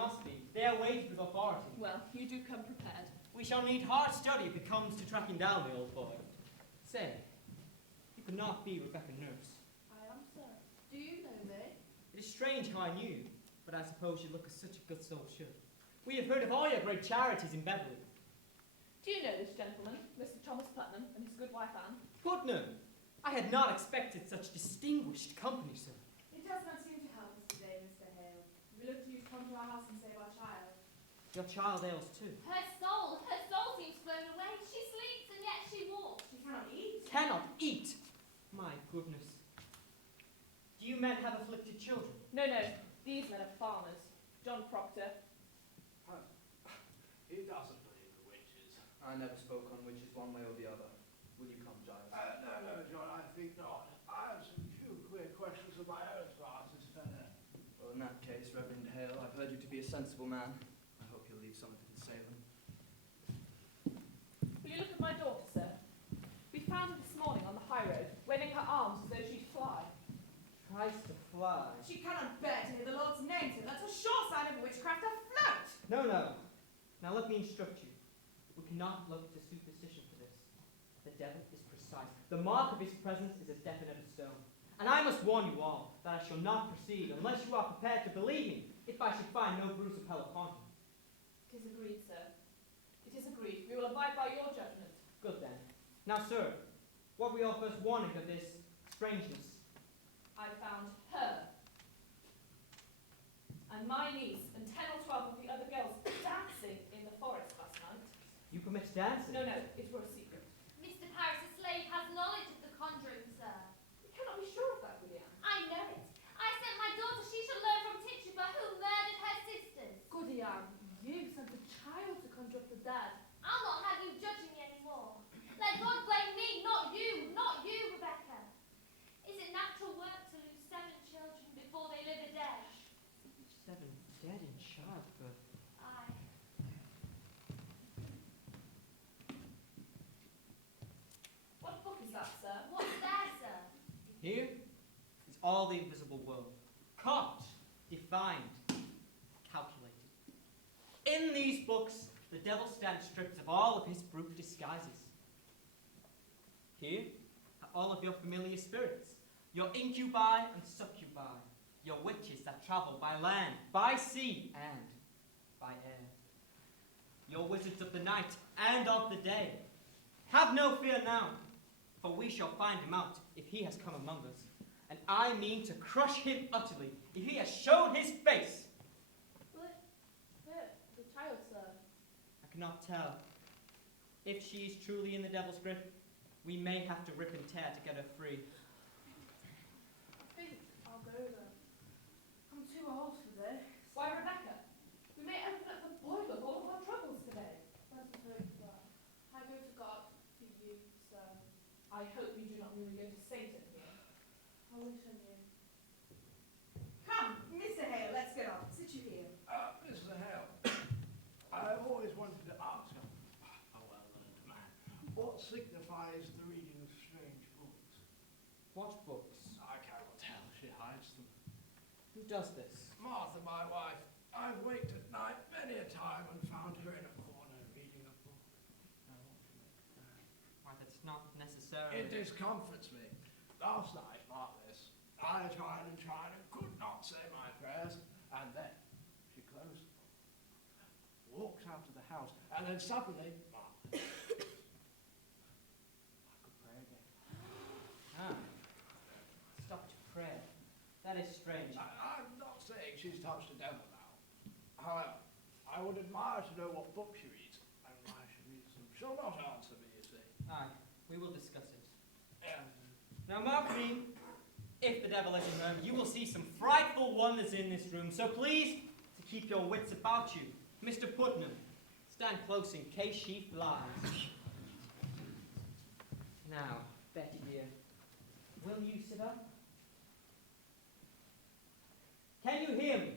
must be. They are weighted with authority. Well, you do come prepared. We shall need hard study if it comes to tracking down the old boy. Say, you could not be Rebecca Nurse. I am, sir. Do you know me? It is strange how I knew, but I suppose you look as such a good soul should. We have heard of all your great charities in Beverley. Do you know this gentleman, Mr. Thomas Putnam, and his good wife Anne? Putnam, I had not expected such distinguished company, sir. It does not seem to help us today, Mr. Hale. We look to you to come to our house and save our child. Your child ails too. Her soul seems flown away. She sleeps and yet she walks. She cannot eat. Cannot eat? My goodness. Do you men have afflicted children? No, these men are farmers. John Proctor. He doesn't believe the witches. I never spoke on witches one way or the other. Will you come, Giles? No, John, I think not. I have some few queer questions of my own to ask this fellow. Well, in that case, Reverend Hale, I've heard you to be a sensible man. I hope you'll leave something to Salem. Will you look at my daughter, sir? We found her this morning on the high road, waving her arms as though she'd fly. Tries to fly. She cannot bear to hear the Lord's name, sir. That's a sure sign of witchcraft afloat. No. Now let me instruct you. We cannot look to superstition for this. The devil is precise. The mark of his presence is as definite as stone. And I must warn you all that I shall not proceed unless you are prepared to believe me if I should find no bruise of hell upon him. It is agreed, sir. It is agreed. We will abide by your judgment. Good then. Now, sir, what were your first warning of this strangeness? I found her and my niece and 10 or 12 of the other girls dancing in the forest last night. You permit dancing? No, it were a secret. Mr. Paris, a slave, has knowledge of the conjuring, sir. We cannot be sure of that, William. I know it. I sent my daughter. She shall learn from Tituba who murdered her sisters. Goody Anne, you sent a child to conjure up the dead. I'll not have you judging me anymore. Let God blame me, not you, Rebecca. Is it natural work to lose 7 children before they live a day? 7 dead in childbirth. Aye. What book is that, sir? What's there, sir? Here is all the invisible world. Caught, defined, calculated. In these books, the devil stands stripped of all of his brute disguises. Here are all of your familiar spirits, your incubi and succubi, your witches that travel by land, by sea, and by air. Your wizards of the night and of the day. Have no fear now, for we shall find him out if he has come among us. And I mean to crush him utterly if he has shown his face. Where? The child, sir. I cannot tell. If she is truly in the devil's grip, we may have to rip and tear to get her free. I think I'll go then. I'm too old for this. Why, Rebecca? We may open up the boil of all of our troubles today. Let us hope that. I go to God for you, sir. I hope you do not merely go to Satan here. I wish I knew. Come, Mr. Hale, let's get on. Sit you here. Mr. Hale, I've always wanted to ask a well-learned man, what signifies the reading of strange books? What books? I cannot tell. She hides them. Who does this? Martha, my wife. I've waked at night many a time and found her in a corner reading a book. Why, that's not necessarily... It discomforts me. Last night, mark this, I tried and could not say my prayers, and then she closed the book, walked out of the house, and then suddenly, mark this, I could pray again. Ah. Stopped prayer. That is strange. I'm not saying she's touched the devil now. However, I would admire to know what book she reads, and why she reads them. She'll not answer me, you see. Aye, we will discuss it. Yeah. Now, mark me, if the devil is in home, you will see some frightful wonders in this room, so please to keep your wits about you. Mr. Putnam, stand close in case she flies. Now, Betty dear, will you sit up? Can you hear me?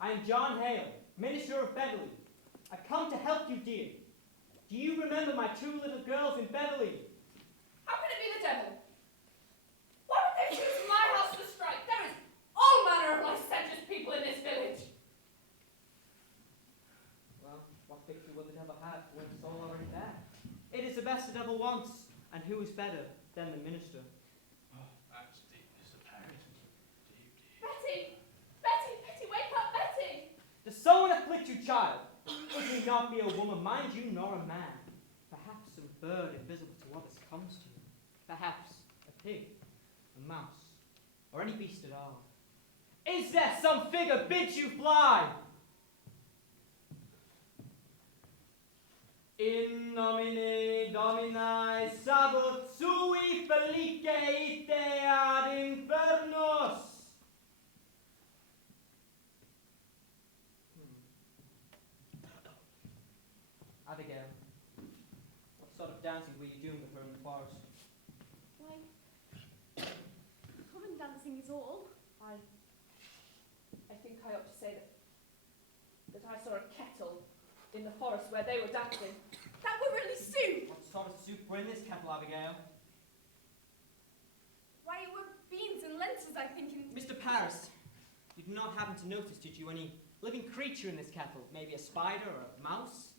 I am John Hale, minister of Beverley. I come to help you, dear. Do you remember my 2 little girls in Beverley? How can it be the devil? Why would they choose my house to strike? There is all manner of licentious people in this village. picture what the devil had when it's all already there. It is the best the devil wants, and who is better than the minister? Oh, that's deeply apparent. Deep. Betty! Betty! Betty, wake up, Betty! Does someone afflict you, child? It may not be a woman, mind you, nor a man. Perhaps some bird invisible to others comes to you. Perhaps a pig, a mouse, or any beast at all. Is there some figure bids you fly? In nomine Domini sabot sui felice ite ad infernus. Abigail, what sort of dancing were you doing with her in the forest? Why, common dancing is all. I think I ought to say that I saw a kettle in the forest where they were dancing. That were really soup. What sort of soup were in this kettle, Abigail? Why, it were beans and lentils, I think, and Mr. Paris, you did not happen to notice, did you, any living creature in this kettle? Maybe a spider or a mouse?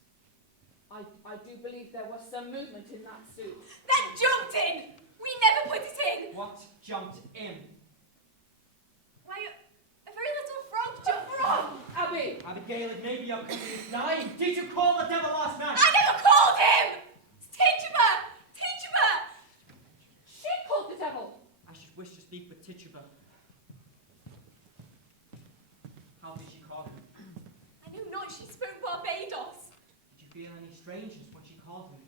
I do believe there was some movement in that soup. that jumped in. We never put it in. What jumped in? Why, a very little frog jumped from. Abby! Abigail, it may be your company's lying. Did you call the devil last night? I never called him. It's Tituba. Tituba. She called the devil! I should wish to speak with Tituba. How did she call him? I knew not she spoke Barbados. Did you feel any strangeness when she called him?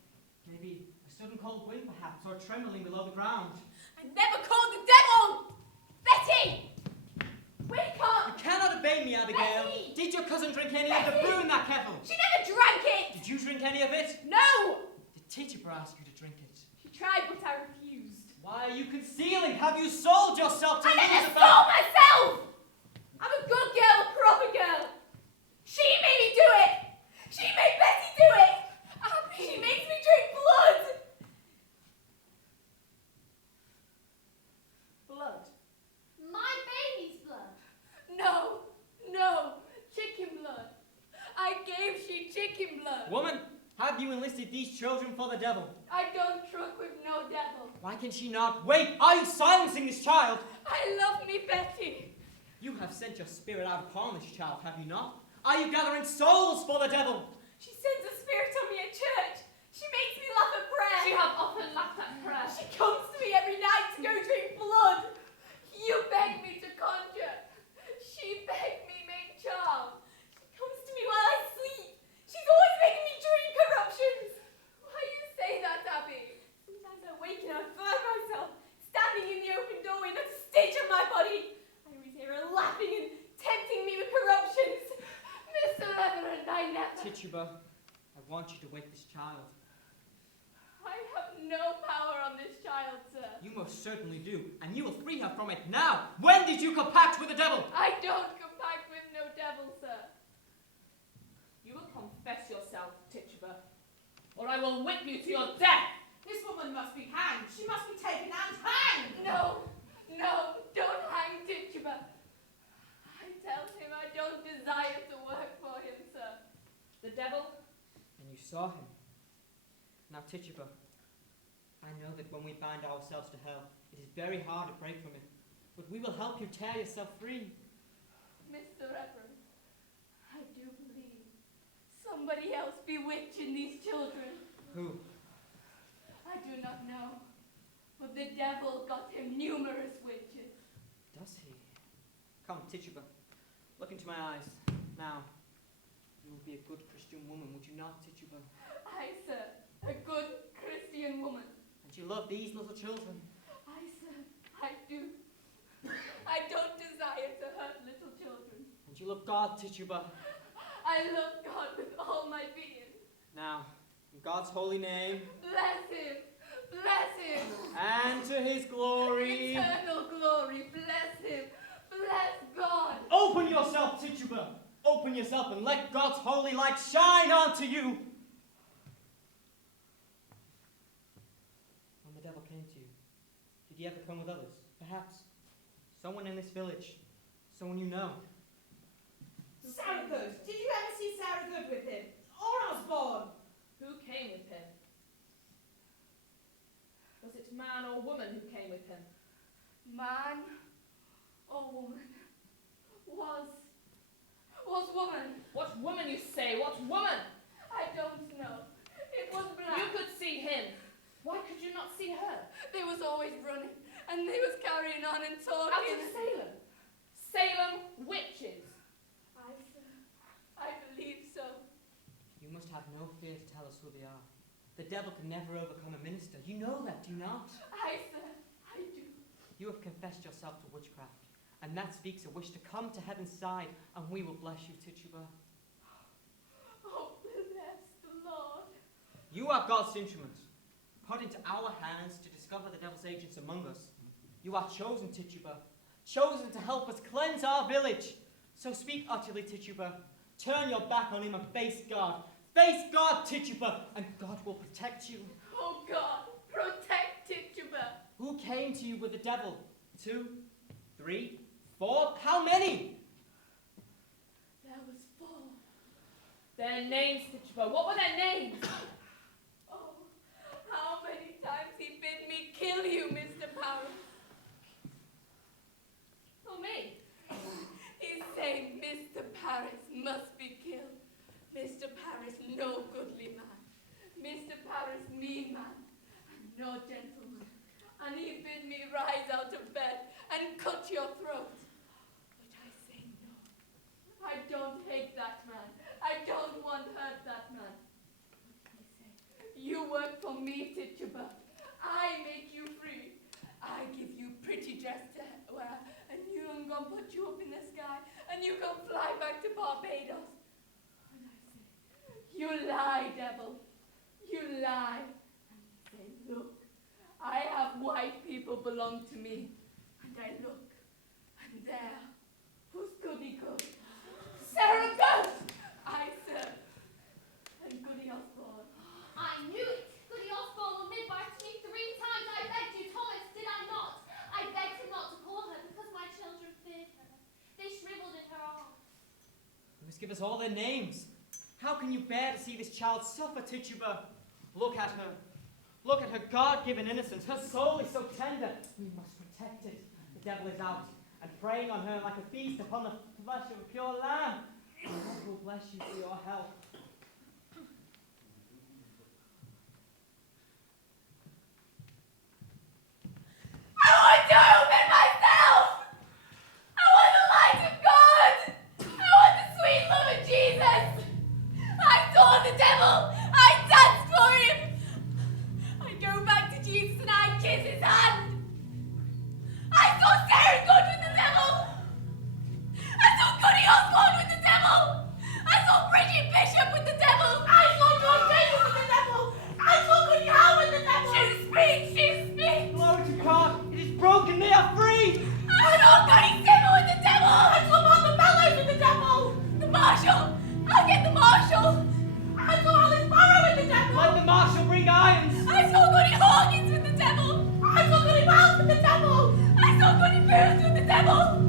Maybe a sudden cold wind, perhaps, or trembling below the ground. I never called the devil. Betty, wake You up. cannot obey me, Abigail. Betty! Did your cousin drink any of the Betty! brew in that kettle? She never drank it. Did you drink any of it? No. Did Tituba ask you to drink it? She tried, but I refused. Why are you concealing? Have you sold yourself to I never Elizabeth? sold myself. I'm a good girl, a proper girl. She made me do it. She made Betty do it. She makes me drink blood. Blood. My baby's blood. No, no, chicken blood. I gave she chicken blood. Woman, have you enlisted these children for the devil? I don't truck with no devil. Why can she not wait? Are you silencing this child? I love me Betty. You have sent your spirit out upon this child, have you not? Are you gathering souls for the devil? She sends a spirit on me at church. She makes me laugh at prayer. She have often laughed at prayer. She comes to me every night to go drink blood. You beg me to conjure. She begged me make charm. She comes to me while I sleep. She's always making me drink corruptions. Why you say that, Abby? Sometimes I wake and I find myself standing in the open doorway, not a stitch on my body. I always hear her laughing and tempting me with corruptions. Mr. Reverend, I never. Tituba, I want you to wake this child. I have no power on this child, sir. You most certainly do, and you will free her from it now. When did you compact with the devil? I don't compact with no devil, sir. You will confess yourself, Tituba, or I will whip you to your death. This woman must be hanged. She must be taken and hanged. No, no, don't hang Tituba. I tell him I don't desire to work for him, sir. The devil? And you saw him. Now, Tituba, I know that when we bind ourselves to hell, it is very hard to break from it. But we will help you tear yourself free. Mr. Reverend, I do believe somebody else bewitching these children. Who? I do not know, but the devil got him numerous witches. Does he? Come, Tituba, look into my eyes. Now, you will be a good Christian woman, would you not, Tituba? I, sir, a good Christian woman. And you love these little children. I, sir, I do. I don't desire to hurt little children. And you love God, Tituba. I love God with all my being. Now, in God's holy name, Bless him, bless him. and to his glory, Eternal glory, bless him, bless God. open yourself, Tituba. Open yourself and let God's holy light shine onto you. When the devil came to you, did he ever come with others? Perhaps someone in this village, someone you know. Sarah Good. Did you ever see Sarah Good with him? Or came with him? Was it man or woman who came with him? Man or woman? Was woman. What woman, you say? What woman? I don't know. It was black. You could see him. Why could you not see her? They was always running, and they was carrying on and Out talking. of Salem. Salem witches. Aye, sir. I believe so. You must have no fear to tell us who they are. The devil can never overcome a minister. You know that, do you not? Aye, sir. I do. You have confessed yourself to witchcraft, and that speaks a wish to come to heaven's side, and we will bless you, Tituba. Oh, bless the Lord. You are God's instrument, put into our hands to discover the devil's agents among us. You are chosen, Tituba, chosen to help us cleanse our village. So speak utterly, Tituba. Turn your back on him and face God. Face God, Tituba, and God will protect you. Oh, God, protect Tituba. Who came to you with the devil? 2, 3, 4? How many? There was 4. Their names, Tituba. What were their names? Oh, how many times he bid me kill you, Mr. Paris. Oh, me. He's saying Mr. Paris must be killed. Mr. Paris, no goodly man. Mr. Paris, mean man, and no gentleman. And he bid me rise out of bed and cut your throat. But I say no. I don't hate that man. I don't want hurt that man. But I say, you work for me, Tituba. I make you free. I give you pretty dress to wear, and you am gonna put you up in the sky, and you gonna fly back to Barbados. And I say, you lie, devil. You lie. And he say, look, I have white people belong to me. And I look, and there, who's goody good? Sarah Good! I, sir. And Goody Osborne. I knew it. Goody Osborne will midwife to me 3 times. I begged you, Thomas, did I not? I begged him not to call her because my children feared her. They shriveled in her arms. You must give us all their names. How can you bear to see this child suffer, Tituba? Look at her. Look at her God-given innocence. Her soul is so tender. We must protect it. The devil is out and preying on her like a beast upon the flesh of a pure lamb. God will bless you for your help. I want to open myself! I want the light of God! I want the sweet love of Jesus! I saw the devil! I danced for him! I go back to Jesus and I kiss his hand! I saw Sarah Good with the devil! I saw Goody Osborne with the devil! I saw Bridget Bishop with the devil! I saw John Davis with the devil! I saw Goody Howe with the devil! She speaks! She speaks! Glory to God! It is broken! They are free! I saw Goody Simmer with the devil! I saw Martha Bellows with the devil! The Marshal! I'll get the Marshal! I saw Alice Barrow with the devil! Let the marshal bring irons! I saw Goody Hawkins with the devil! I saw Goody Wells with the devil! I saw Goody Pierce with the devil!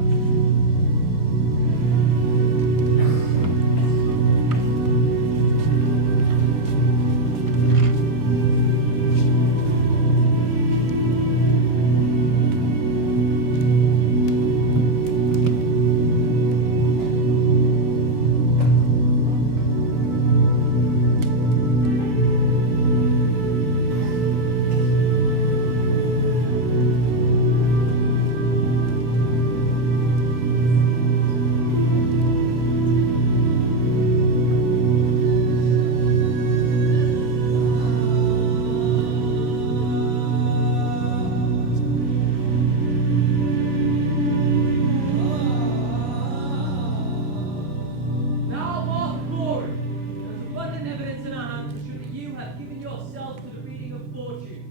Now, Mark Glory, there is abundant evidence in our hands to show that you have given yourself to the reading of fortunes.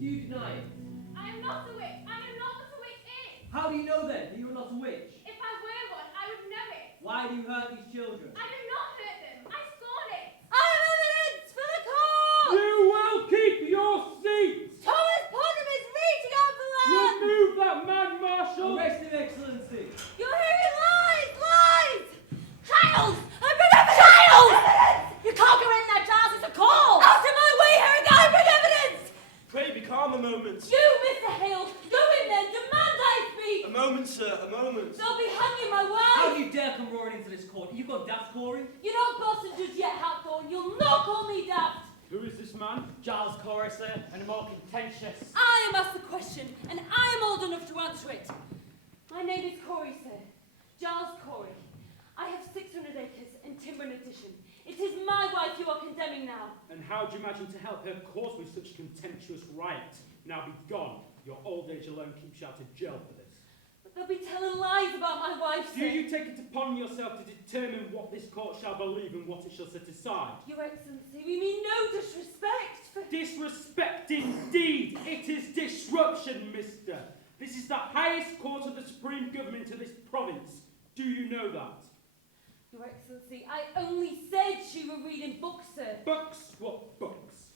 Do you deny it? I am not a witch. I know not what a witch is. How do you know then that you are not a witch? If I were one, I would know it. Why do you hurt these children? I do not hurt them. I scorn it. I have evidence for the court! You will keep your seats! Thomas Putnam is reaching out for land! Remove that man, Marshal! Arrest him, Excellency! You're hearing lies! Lies! Child! I bring up child! You can't go in there, Giles. It's a call! dare come roaring into this court? You got daft, Corey? You're not boss and judge yet, Hackthorne. You'll not call me daft. Who is this man? Giles Corey, sir, and a more contentious. I am asked the question, and I am old enough to answer it. My name is Corey, sir. Giles Corey. I have 600 acres and timber in addition. It is my wife you are condemning now. And how do you imagine to help her cause me such a contemptuous riot? Now be gone. Your old age alone keeps you out of jail for this. But they'll be telling lies about my wife, Do sir. you take it upon yourself to determine what this court shall believe and what it shall set aside? Your Excellency, we mean no disrespect for... Disrespect indeed! It is disruption, mister! This is the highest court of the supreme government of this province. Do you know that? Your Excellency, I only said she were reading books, sir. Books? What books?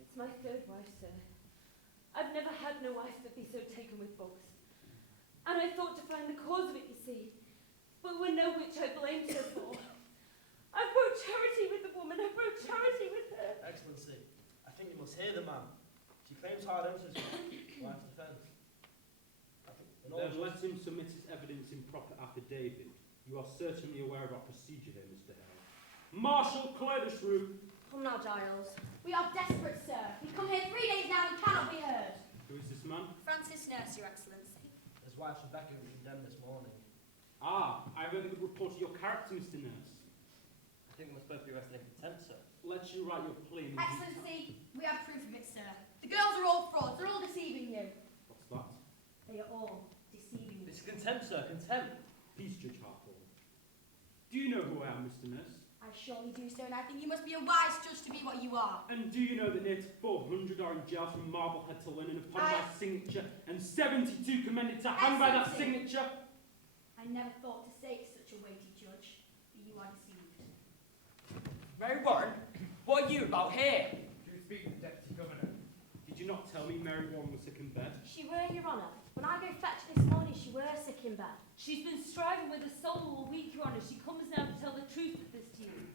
It's my third wife, sir. I've never had no wife that be so taken with books. And I thought to find the cause of it, you see. But when no which I blamed her for. I broke charity with the woman, I broke charity with her. Excellency, I think you must hear the man. She claims hard evidence for wife's defence. I think in all Then let him submit his evidence in proper affidavit. You are certainly aware of our procedure here, Mr. Hale. Marshal, clear this room. Come now, Giles. We are desperate, sir. We've come here 3 days now and cannot be heard. Who is this man? Francis Nurse, Your Excellency. his wife Rebecca was condemned this morning. Ah, I read a good report of your character, Mr. Nurse. I think we must both be arrested in contempt, sir. Let you write your plea in Excellency, we have proof of it, sir. The girls are all frauds. They're all deceiving you. What's that? They are all deceiving you. This is contempt, sir, contempt. Peace, Judge Hartwell. Do you know who I am, Mr. Nurse? I surely do, sir, and I think you must be a wise judge to be what you are. And do you know that near to 400 are in jail from Marblehead to Linen upon my signature, and 72 commended to hang by that Excellency. signature? I never thought to say it to such a weighty judge, but you are deceived. Mary Warren, what are you about here? Do you speak to the Deputy Governor? Did you not tell me Mary Warren was sick in bed? She were, Your Honour. When I go fetch this morning, she were sick in bed. She's been striving with her soul all week, Your Honour. She comes now to tell the truth of this to you.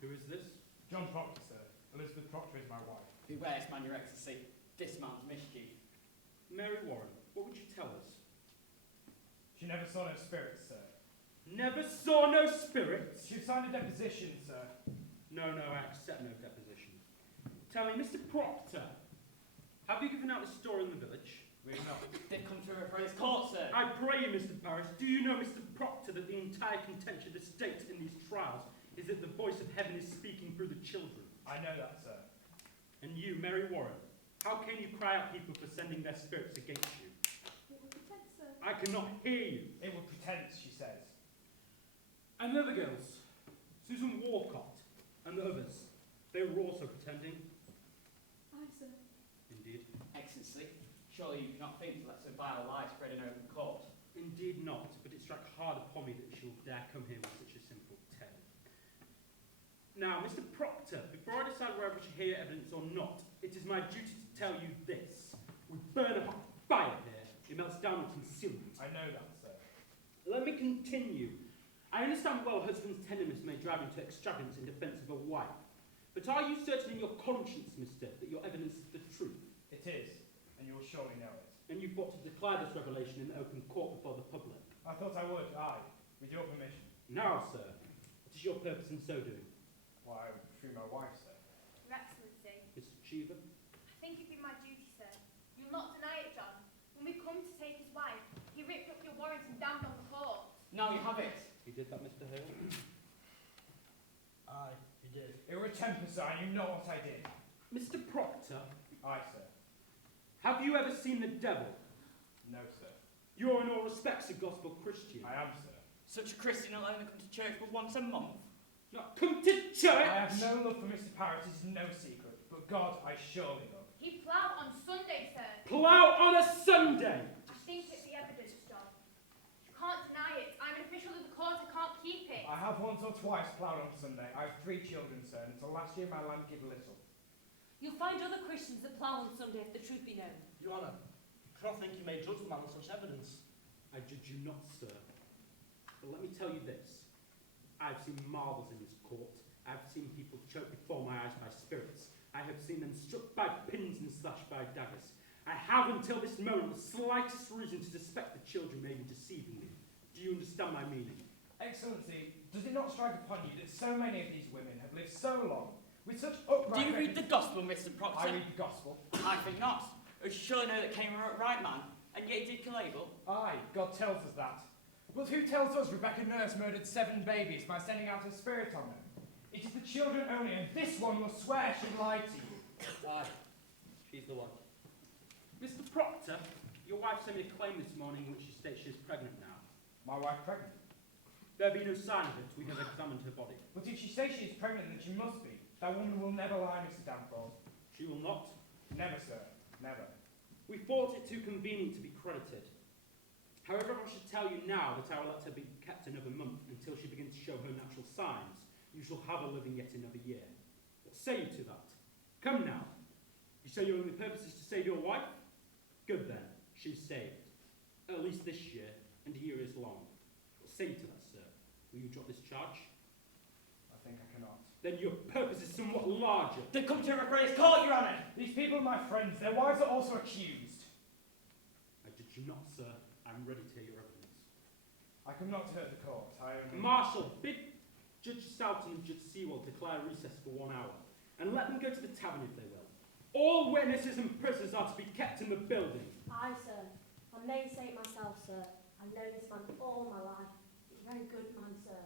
Who is this? John Proctor, sir. Elizabeth Proctor is my wife. Beware, man, your excellency. This man's mischief. Mary Warren, what would you tell us? She never saw no spirits, sir. Never saw no spirits? She signed a deposition, sir. No, I accept no deposition. Tell me, Mr. Proctor, have you given out the story in the village? We've not. They've come to refer his court, sir. I pray you, Mr. Parris, do you know, Mr. Proctor, that the entire contention of the state in these trials is that the voice of heaven is speaking through the children? I know that, sir. And you, Mary Warren, how can you cry out people for sending their spirits against you? It will pretend, sir. I cannot hear you. It will pretend, she says. And the other girls, Susan Walcott and the others, they were also pretending. Aye, sir. Indeed. Excellency, surely you do not think to let so vile a lie spread in open court? Indeed not, but it struck hard upon me that she will dare come here with such a simple tale. Now, Mr. Proctor, before I decide whether I should hear evidence or not, it is my duty to tell you this. We burn a hot fire here. It melts down with concealment. I know that, sir. Let me continue. I understand well husband's tenderness may drive him to extravagance in defence of a wife. But are you certain in your conscience, mister, that your evidence is the truth? It is, and you will surely know it. And you've got to declare this revelation in open court before the public. I thought I would, aye, with your permission. Now, sir, what is your purpose in so doing? Why, through my wife, sir. Your Excellency, Mr. Cheever? I think it be my duty, sir. You'll not deny it, John. When we come to take his wife, he ripped up your warrant and damned on the court. Now you have it. You did that, Mr. Hale? Aye, he did. It were a temper, sir, and you know what I did. Mr. Proctor, Aye, sir. have you ever seen the devil? No, sir. You're in all respects a gospel Christian. I am, sir. Such a Christian will only come to church but once a month. Not come to church! I have no love for Mr. Parris, it is no secret, but God I surely love. He ploughed on Sunday, sir. Plough on a Sunday! I think it's the evidence, John. You can't deny it. I'm an official of the court. I can't keep it. I have once or twice ploughed on Sunday. I have 3 children, sir, and until last year my land gave little. You'll find other Christians that plough on Sunday if the truth be known. Your Honour, I cannot think you may judge the man on such evidence. I judge you not, sir. But let me tell you this. I've seen marvels in this court. I've seen people choked before my eyes by spirits. I have seen them struck by pins and slashed by daggers. I have until this moment the slightest reason to suspect the children may be deceiving me. Do you understand my meaning? Excellency, does it not strike upon you that so many of these women have lived so long, with such upright... Do you read the Gospel, Mr. Proctor? I read the Gospel. I think not. You surely know that Cain were a right man, and yet he did kill Abel. Aye, God tells us that. But who tells us Rebecca Nurse murdered 7 babies by sending out her spirit on them? It is the children only, and this one will swear she lied to you. Aye, she's the one. Mr. Proctor, your wife sent me a claim this morning in which she states she is pregnant now. My wife pregnant? There be no sign of it. We have examined her body. But if she says she is pregnant, then she must be. That woman will never lie, Mr. Danforth. She will not. Never, sir. Never. We thought it too convenient to be credited. However, I should tell you now that I will let her be kept another month until she begins to show her natural signs. You shall have her living yet another year. What say you to that? Come now. You say your only purpose is to save your wife? Good then. She's saved. At least this year, and a year is long. What say you to that, sir? Will you drop this charge? I think I cannot. Then your purpose is somewhat larger. Then come to a praise court, Your Honour! These people are my friends. Their wives are also accused. I judge you not, sir. I'm ready to hear your evidence. I come not to hurt the court. I only... Marshal, bid Judge Stoughton and Judge Sewell declare recess for 1 hour, and let them go to the tavern if they will. All witnesses and prisoners are to be kept in the building. Aye, sir. I namesake myself, sir. I've known this man all my life. He's a very good man, sir.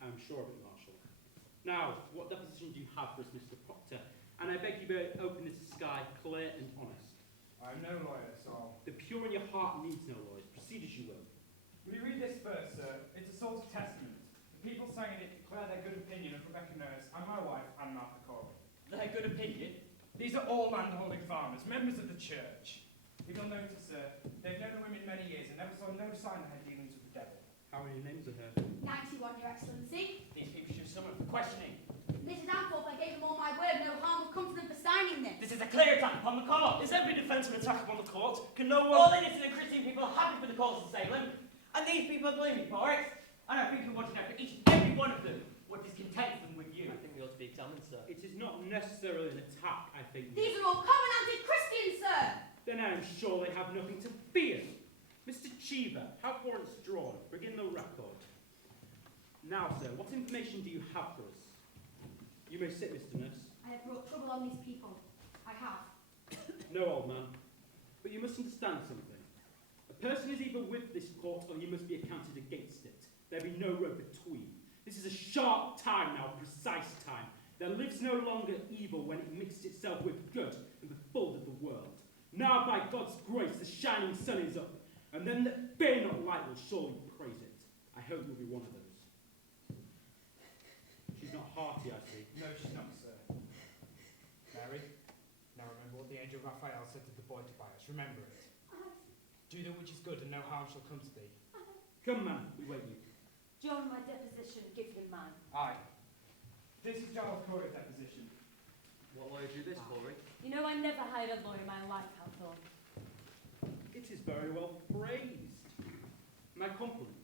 I'm sure of it, Marshal. Now, what deposition do you have for us, Mr. Proctor? And I beg you may open as the sky, clear and honest. I am no lawyer, so... The pure in your heart needs no lawyers. Proceed as you will. Will you read this first, sir? It's a sort of testament. The people saying it declare their good opinion of Rebecca Nurse and my wife, Anne Martha Corey. Their good opinion? These are all landholding farmers, members of the church. If you'll notice, sir, they've known the women many years and never saw no sign of her dealings with the devil. How many names are her? 91, Your Excellency. These people should summon for questioning. Mr. Danforth, I gave them all my word. No harm will come to them for signing this. This is a clear attack upon the court. Is every defence an attack upon the court? Can no one... All innocent and Christian people are happy for the cause of Salem, and these people are blaming for it. And I think we want to know for each and every one of them what discontents them with you. I think we ought to be examined, sir. It is not necessarily an attack, I think. These are all covenanted Christians, sir. Then I am sure they have nothing to fear. Mr. Cheever, have warrants drawn. Begin the record. Now, sir, what information do you have for us? You may sit, Mr. Nurse. I have brought trouble on these people. I have. No, old man. But you must understand something. A person is either with this court or you must be accounted against it. There be no road between. This is a sharp time now, precise time. There lives no longer evil when it mixed itself with good and befolded the world. Now, by God's grace, the shining sun is up, and them that fear not light will surely praise it. I hope you'll be one of those. She's not hearty, I see. No, she's not, sir. Mary, now remember what the angel Raphael said to the boy Tobias. Remember it. Do that which is good, and no harm shall come to thee. Come, man, we wait you. During my deposition, give him mine. Aye. This is Giles Corey's deposition. What lawyer do this, Corey? You know, I never hired a lawyer in my life, Hawthorne. It is very well phrased. My compliments.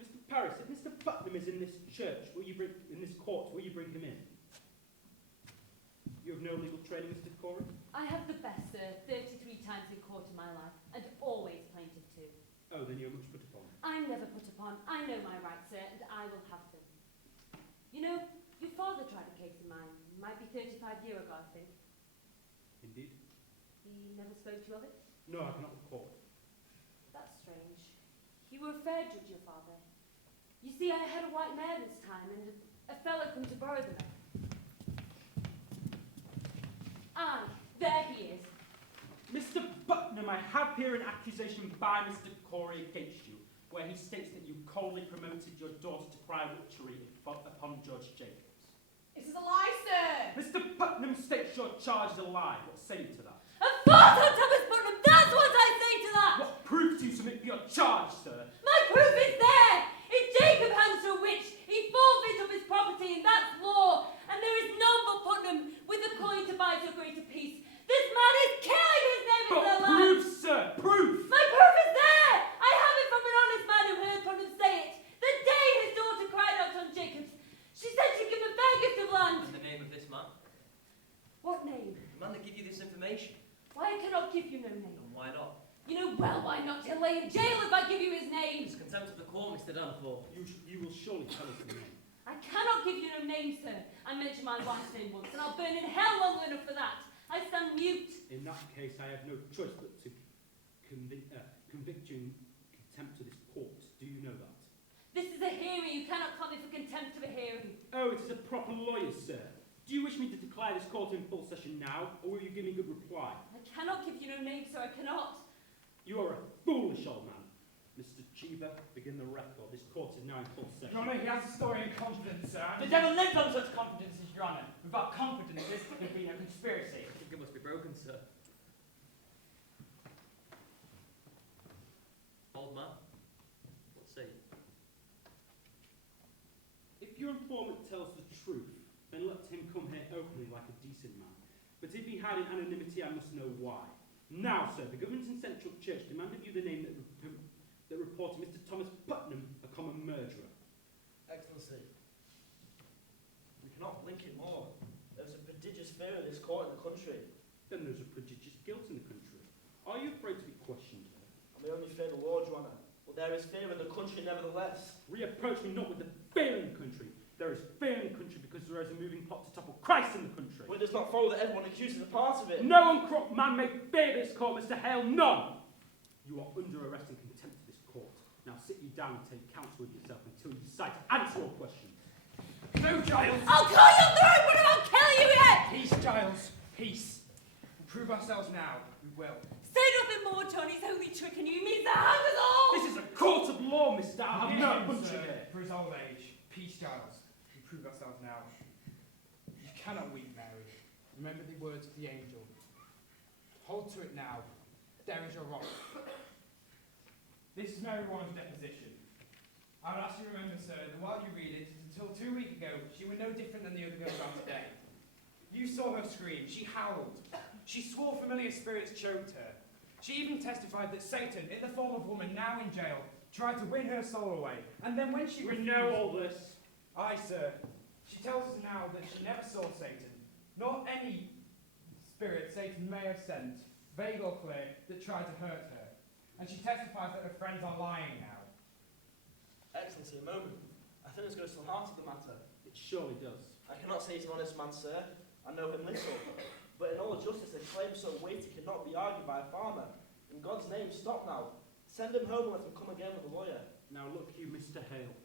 Mr. Paris, if Mr. Putnam is in this church, in this court, will you bring him in? You have no legal training, Mr. Corey? I have the best, sir, 33 times in court in my life, and always plaintiff too. Oh, then you're much put upon. I'm never put upon. I know my rights, sir, and I will have them. You know, your father tried a case of mine. Might be 35 years ago, I think. Indeed? He never spoke to you of it? No, I cannot recall. That's strange. You were a fair judge, your father. You see, I had a white mare this time, and a fellow come to borrow the mare. Aye, there he is. Mr. Putnam, I have here an accusation by Mr. Corey against you, where he states that you coldly promoted your daughter to cry witchery upon Judge Jacobs. This is a lie, sir. Mr. Putnam states your charge is a lie. What say you to that? A false on Thomas Putnam, that's what I say to that! What proof do you submit for your charge, sir? My proof is there! If Jacob hands to a witch, he forfeits of his property, and that's law. And there is none but Putnam with the coin to buy so great a peace. This man is killing his neighbours But alive! proof, sir, proof! My proof is there! I have it from an honest man who heard Putnam say it. The day his daughter cried out on Jacobs, she said she'd give him a fair gift of land. And the name of this man? What name? The man that gave you this information. Why I cannot give you no name. And why not? You know well why not. He'll lay in jail if I give you his name. It's contempt of the court, Mr. Dunford. You will surely tell us the name. I cannot give you no name, sir. I mentioned my wife's name once, and I'll burn in hell long enough for that. I stand mute. In that case, I have no choice but to convict you in contempt of this court. Do you know that? This is a hearing. You cannot call me for contempt of a hearing. Oh, it is a proper lawyer, sir. Do you wish me to declare this court in full session now, or will you give me a good reply? I cannot give you no name, sir. I cannot. You are a foolish old man. Mr. Cheever, begin the record. This court is now in full session. Your Honour, he has a story in confidence, sir. The devil lives on such confidences, Your Honour. Without confidences, there can be no conspiracy. I think it must be broken, sir. Old man, what say you? If your informant tells the truth, then let him come here openly like a decent man. But if he hide in anonymity, I must know why. Now, sir, the government and Central Church demand of you the name that reported Mr. Thomas Putnam a common murderer. Excellency, we cannot blink it more. There is a prodigious fear in this court in the country. Then there's a prodigious guilt in the country. Are you afraid to be questioned? And we only fear the Lord, Your Honour. But there is fear in the country nevertheless. Reapproach me not with the fear in the country. There is fear in the country because there is a moving plot to topple Christ in the country. But it does not follow that everyone accuses a part of it. No uncorrupt man may fear this court, Mr. Hale, none! You are under arrest and contempt of this court. Now sit you down and take counsel with yourself until you decide to answer your questions. No, Giles! I'll call you up the road when I'll kill you yet! Peace, Giles, peace. We'll prove ourselves now, we will. Say nothing more, Johnny's only tricking you. He means to hang us all! This is a court of law, mister. I have no Him, bunch sir, of it. for his old age. Peace, Giles. We prove ourselves now. You cannot weep, Mary. Remember the words of the angel. Hold to it now. There is your rock. This is Mary Warren's deposition. I would ask you to remember, sir, that while you read it, until 2 weeks ago, she was no different than the other girls around today. You saw her scream. She howled. She swore familiar spirits choked her. She even testified that Satan, in the form of woman now in jail, tried to win her soul away. And then when she We refused... know all this. Aye, sir. She tells us now that she never saw Satan, nor any spirit Satan may have sent, vague or clear, that tried to hurt her. And she testifies that her friends are lying now. Excellency, a moment. I think this goes to the heart of the matter. It surely does. I cannot say he's an honest man, sir. I know him little. But in all justice, a claim so weighty cannot be argued by a farmer. In God's name, stop now. Send him home and let him come again with a lawyer. Now look you, Mr. Hale.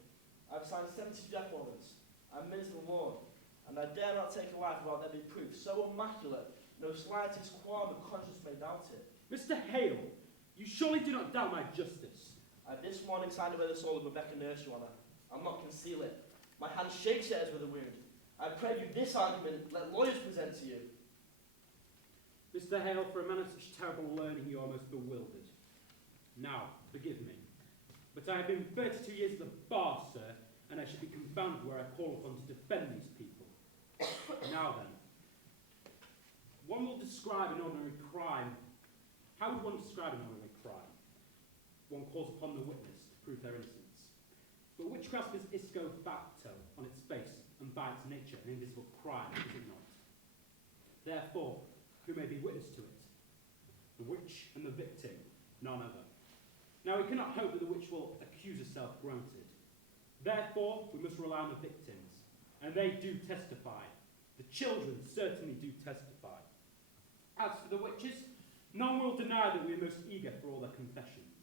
I've signed 70 death warrants. I'm minister of the Lord, and I dare not take a life without there being proof so immaculate, no slightest qualm of conscience may doubt it. Mr. Hale, you surely do not doubt my justice. I this morning signed away the soul of Rebecca Nurse, Your Honour. I'll not conceal it. My hand shakes it as with a wound. I pray you this argument, let lawyers present to you. Mr. Hale, for a man of such terrible learning, you are most bewildered. Now, forgive me, but I have been 32 years at the bar, sir, and I should be confounded where I call upon to defend these people. Now then, one will describe an ordinary crime. How would one describe an ordinary crime? One calls upon the witness to prove their innocence. But witchcraft is isco facto on its face, and by its nature an invisible crime, is it not? Therefore, who may be witness to it? The witch and the victim, none other. Now we cannot hope that the witch will accuse herself granted. Therefore, we must rely on the victims, and they do testify. The children certainly do testify. As for the witches, none will deny that we are most eager for all their confessions.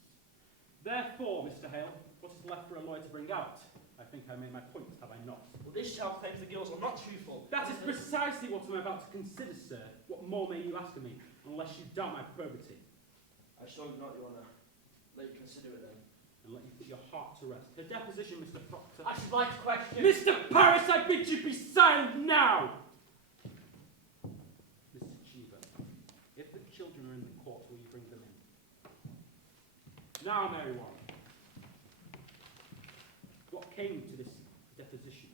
Therefore, Mr. Hale, what is left for a lawyer to bring out? I think I made my point, have I not? Well, this child claims the girls are not truthful. That is precisely what I'm about to consider, sir. What more may you ask of me, unless you doubt my probity? I shall not, Your Honour. Let you consider it then. And let you put your heart to rest. Her deposition, Mr. Proctor. I should like to question... Mr. Paris, I bid you be silent now! Mr. Cheever, if the children are in the court, will you bring them in? Now, Mary Warren. What came to this deposition?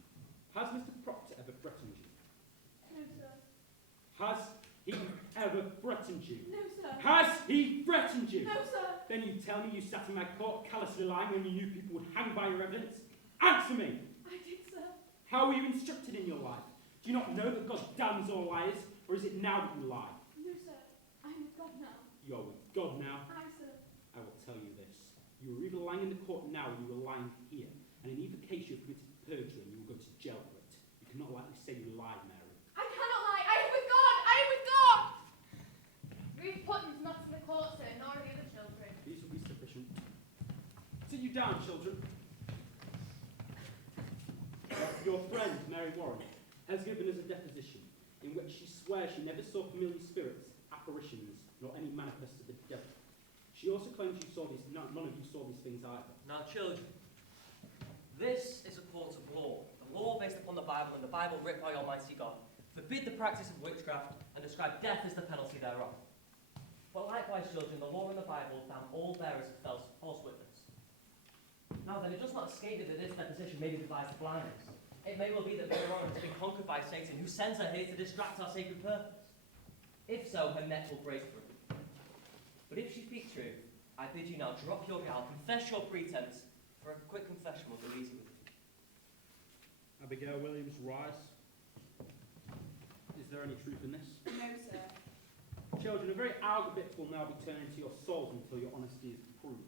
Has Mr. Proctor ever threatened you? No, sir. Has he ever threatened you? No, sir. Has he threatened you? No, sir. Then you tell me you sat in my court callously lying when you knew people would hang by your evidence? Answer me! I did, sir. How were you instructed in your life? Do you not know that God damns all liars, or is it now that you lie? No, sir. I am with God now. You are with God now. Aye, sir. I will tell you this. You You were either lying in the court now or you were lying here. And in either case you have committed perjury and you will go to jail for it. You cannot lightly say you lied, Mary. I cannot lie. I am with God. I am with God. Ruth Putnam's not in the court, sir, nor are the other children. These will be sufficient. Sit you down, children. Your friend, Mary Warren, has given us a deposition in which she swears she never saw familiar spirits, apparitions, nor any manifest of the devil. She also claims you saw these, none of you saw these things either. Now, children, this is a court of law. The law based upon the Bible and the Bible written by Almighty God forbid the practice of witchcraft and describe death as the penalty thereof. But likewise, children, the law and the Bible damn all bearers of false witness. Now then, it does not escape it that this deposition may be devised to blind us. It may well be that Mary Warren has been conquered by Satan, who sends her here to distract our sacred purpose. If so, her neck will break through. But if she speak true, I bid you now drop your gown, confess your pretense, for a quick confession will go easy with you. Abigail Williams, rise. Is there any truth in this? No, sir. Children, a very hour bit will now be turned into your souls until your honesty is proved.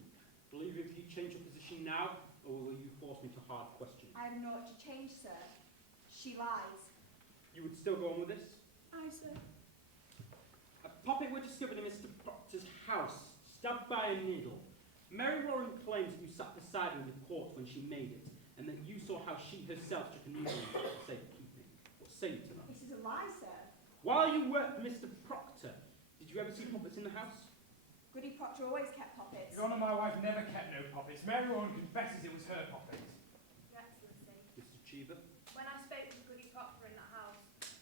Will either of you change your position now, or will you force me to hard question? I have naught to change, sir. She lies. You would still go on with this? Aye, sir. A puppet were discovered in Mr. Proctor's house, stabbed by a needle. Mary Warren claims that you sat beside her in the court when she made it, and that you saw how she herself took a needle into it for safekeeping. What say you to that? This is a lie, sir. While you worked for Mr. Proctor, did you ever see puppets in the house? Goody Proctor always kept puppets. Your Honour, my wife never kept no puppets. Mary Warren confesses it was her puppet. Your Excellency, Mr. Cheever? when I spoke with Goody Proctor in that house,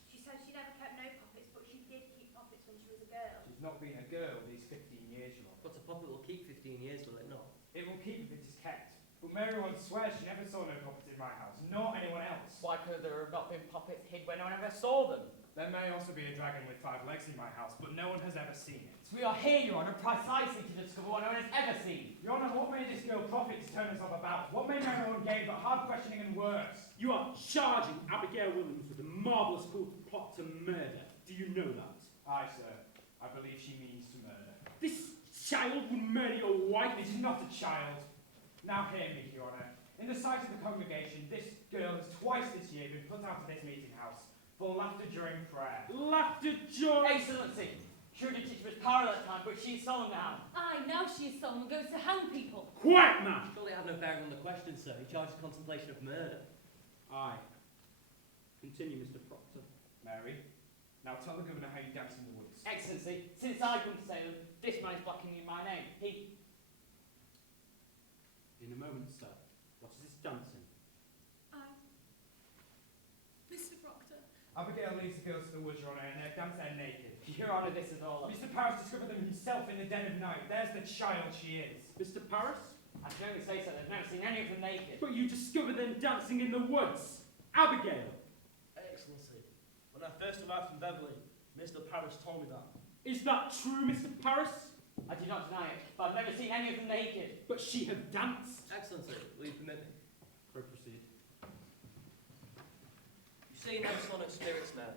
she said she never kept no puppets, but she did keep puppets when she was a girl. She's not been a girl these 15 years, Your Honour. But a puppet will keep 15 years, will it not? It will keep if it is kept. But Mary Warren swears she never saw no puppets in my house, nor anyone else. Why could there have not been puppets hid when no one ever saw them? There may also be a dragon with 5 legs in my house, but no one has ever seen it. We are here, Your Honour, precisely to discover what no one has ever seen. Your Honour, what may this girl profit to turn herself about? What may Mary Warren gain but hard questioning and words? You are charging Abigail Williams with a marvellous plot to murder. Do you know that? Aye, sir. I believe she means to murder. This child would murder your wife? It is not a child. Now hear me, Your Honour. In the sight of the congregation, this girl has twice this year been put out of this meeting house for laughter during prayer. Laughter during... Excellency, true the teacher was power at that time, but she is solemn now. Aye, now she is solemn and goes to hang people. Quiet, man! Surely I have no bearing on the question, sir. He charges contemplation of murder. Aye. Continue, Mr. Proctor. Mary, now tell the governor how you dance in the woods. Excellency, since I come to Salem, this man is blacking in my name. He... In a moment, sir. What is this dancing? Mr. Proctor. Abigail leads the girls to the woods, Your Honour, and they dance there naked. Your Honour, this is all. Mr. Paris discovered them himself in the dead of night. There's the child she is. Mr. Paris? I can only say so, I've never seen any of them naked. But you discovered them dancing in the woods. Abigail! Excellency, when I first arrived from Beverly, Mr. Paris told me that. Is that true, Mr. Paris? I do not deny it, but I've never seen any of them naked. But she had danced. Excellency, will you permit me? Pray proceed. You say you never saw no spirits, Mary,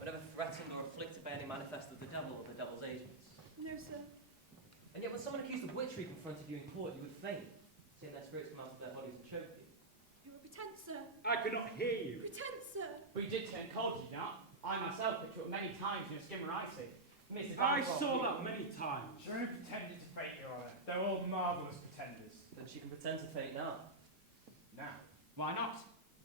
but ever threatened or afflicted by any manifest of the devil or the devil's agents. No, sir. And yet when someone accused of witchery confronted you in court, you would faint, seeing their spirits come out of their bodies and choke you. You were pretence, sir. I cannot hear you. Pretence, sir. But you did turn cold, did you not? I myself picked you up many times in a skimmer icy. Mrs. I Bancroft, saw you- that many times. She only pretended to fake, Your Honour. They're all marvellous pretenders. Then she can pretend to faint now. Now, Why not?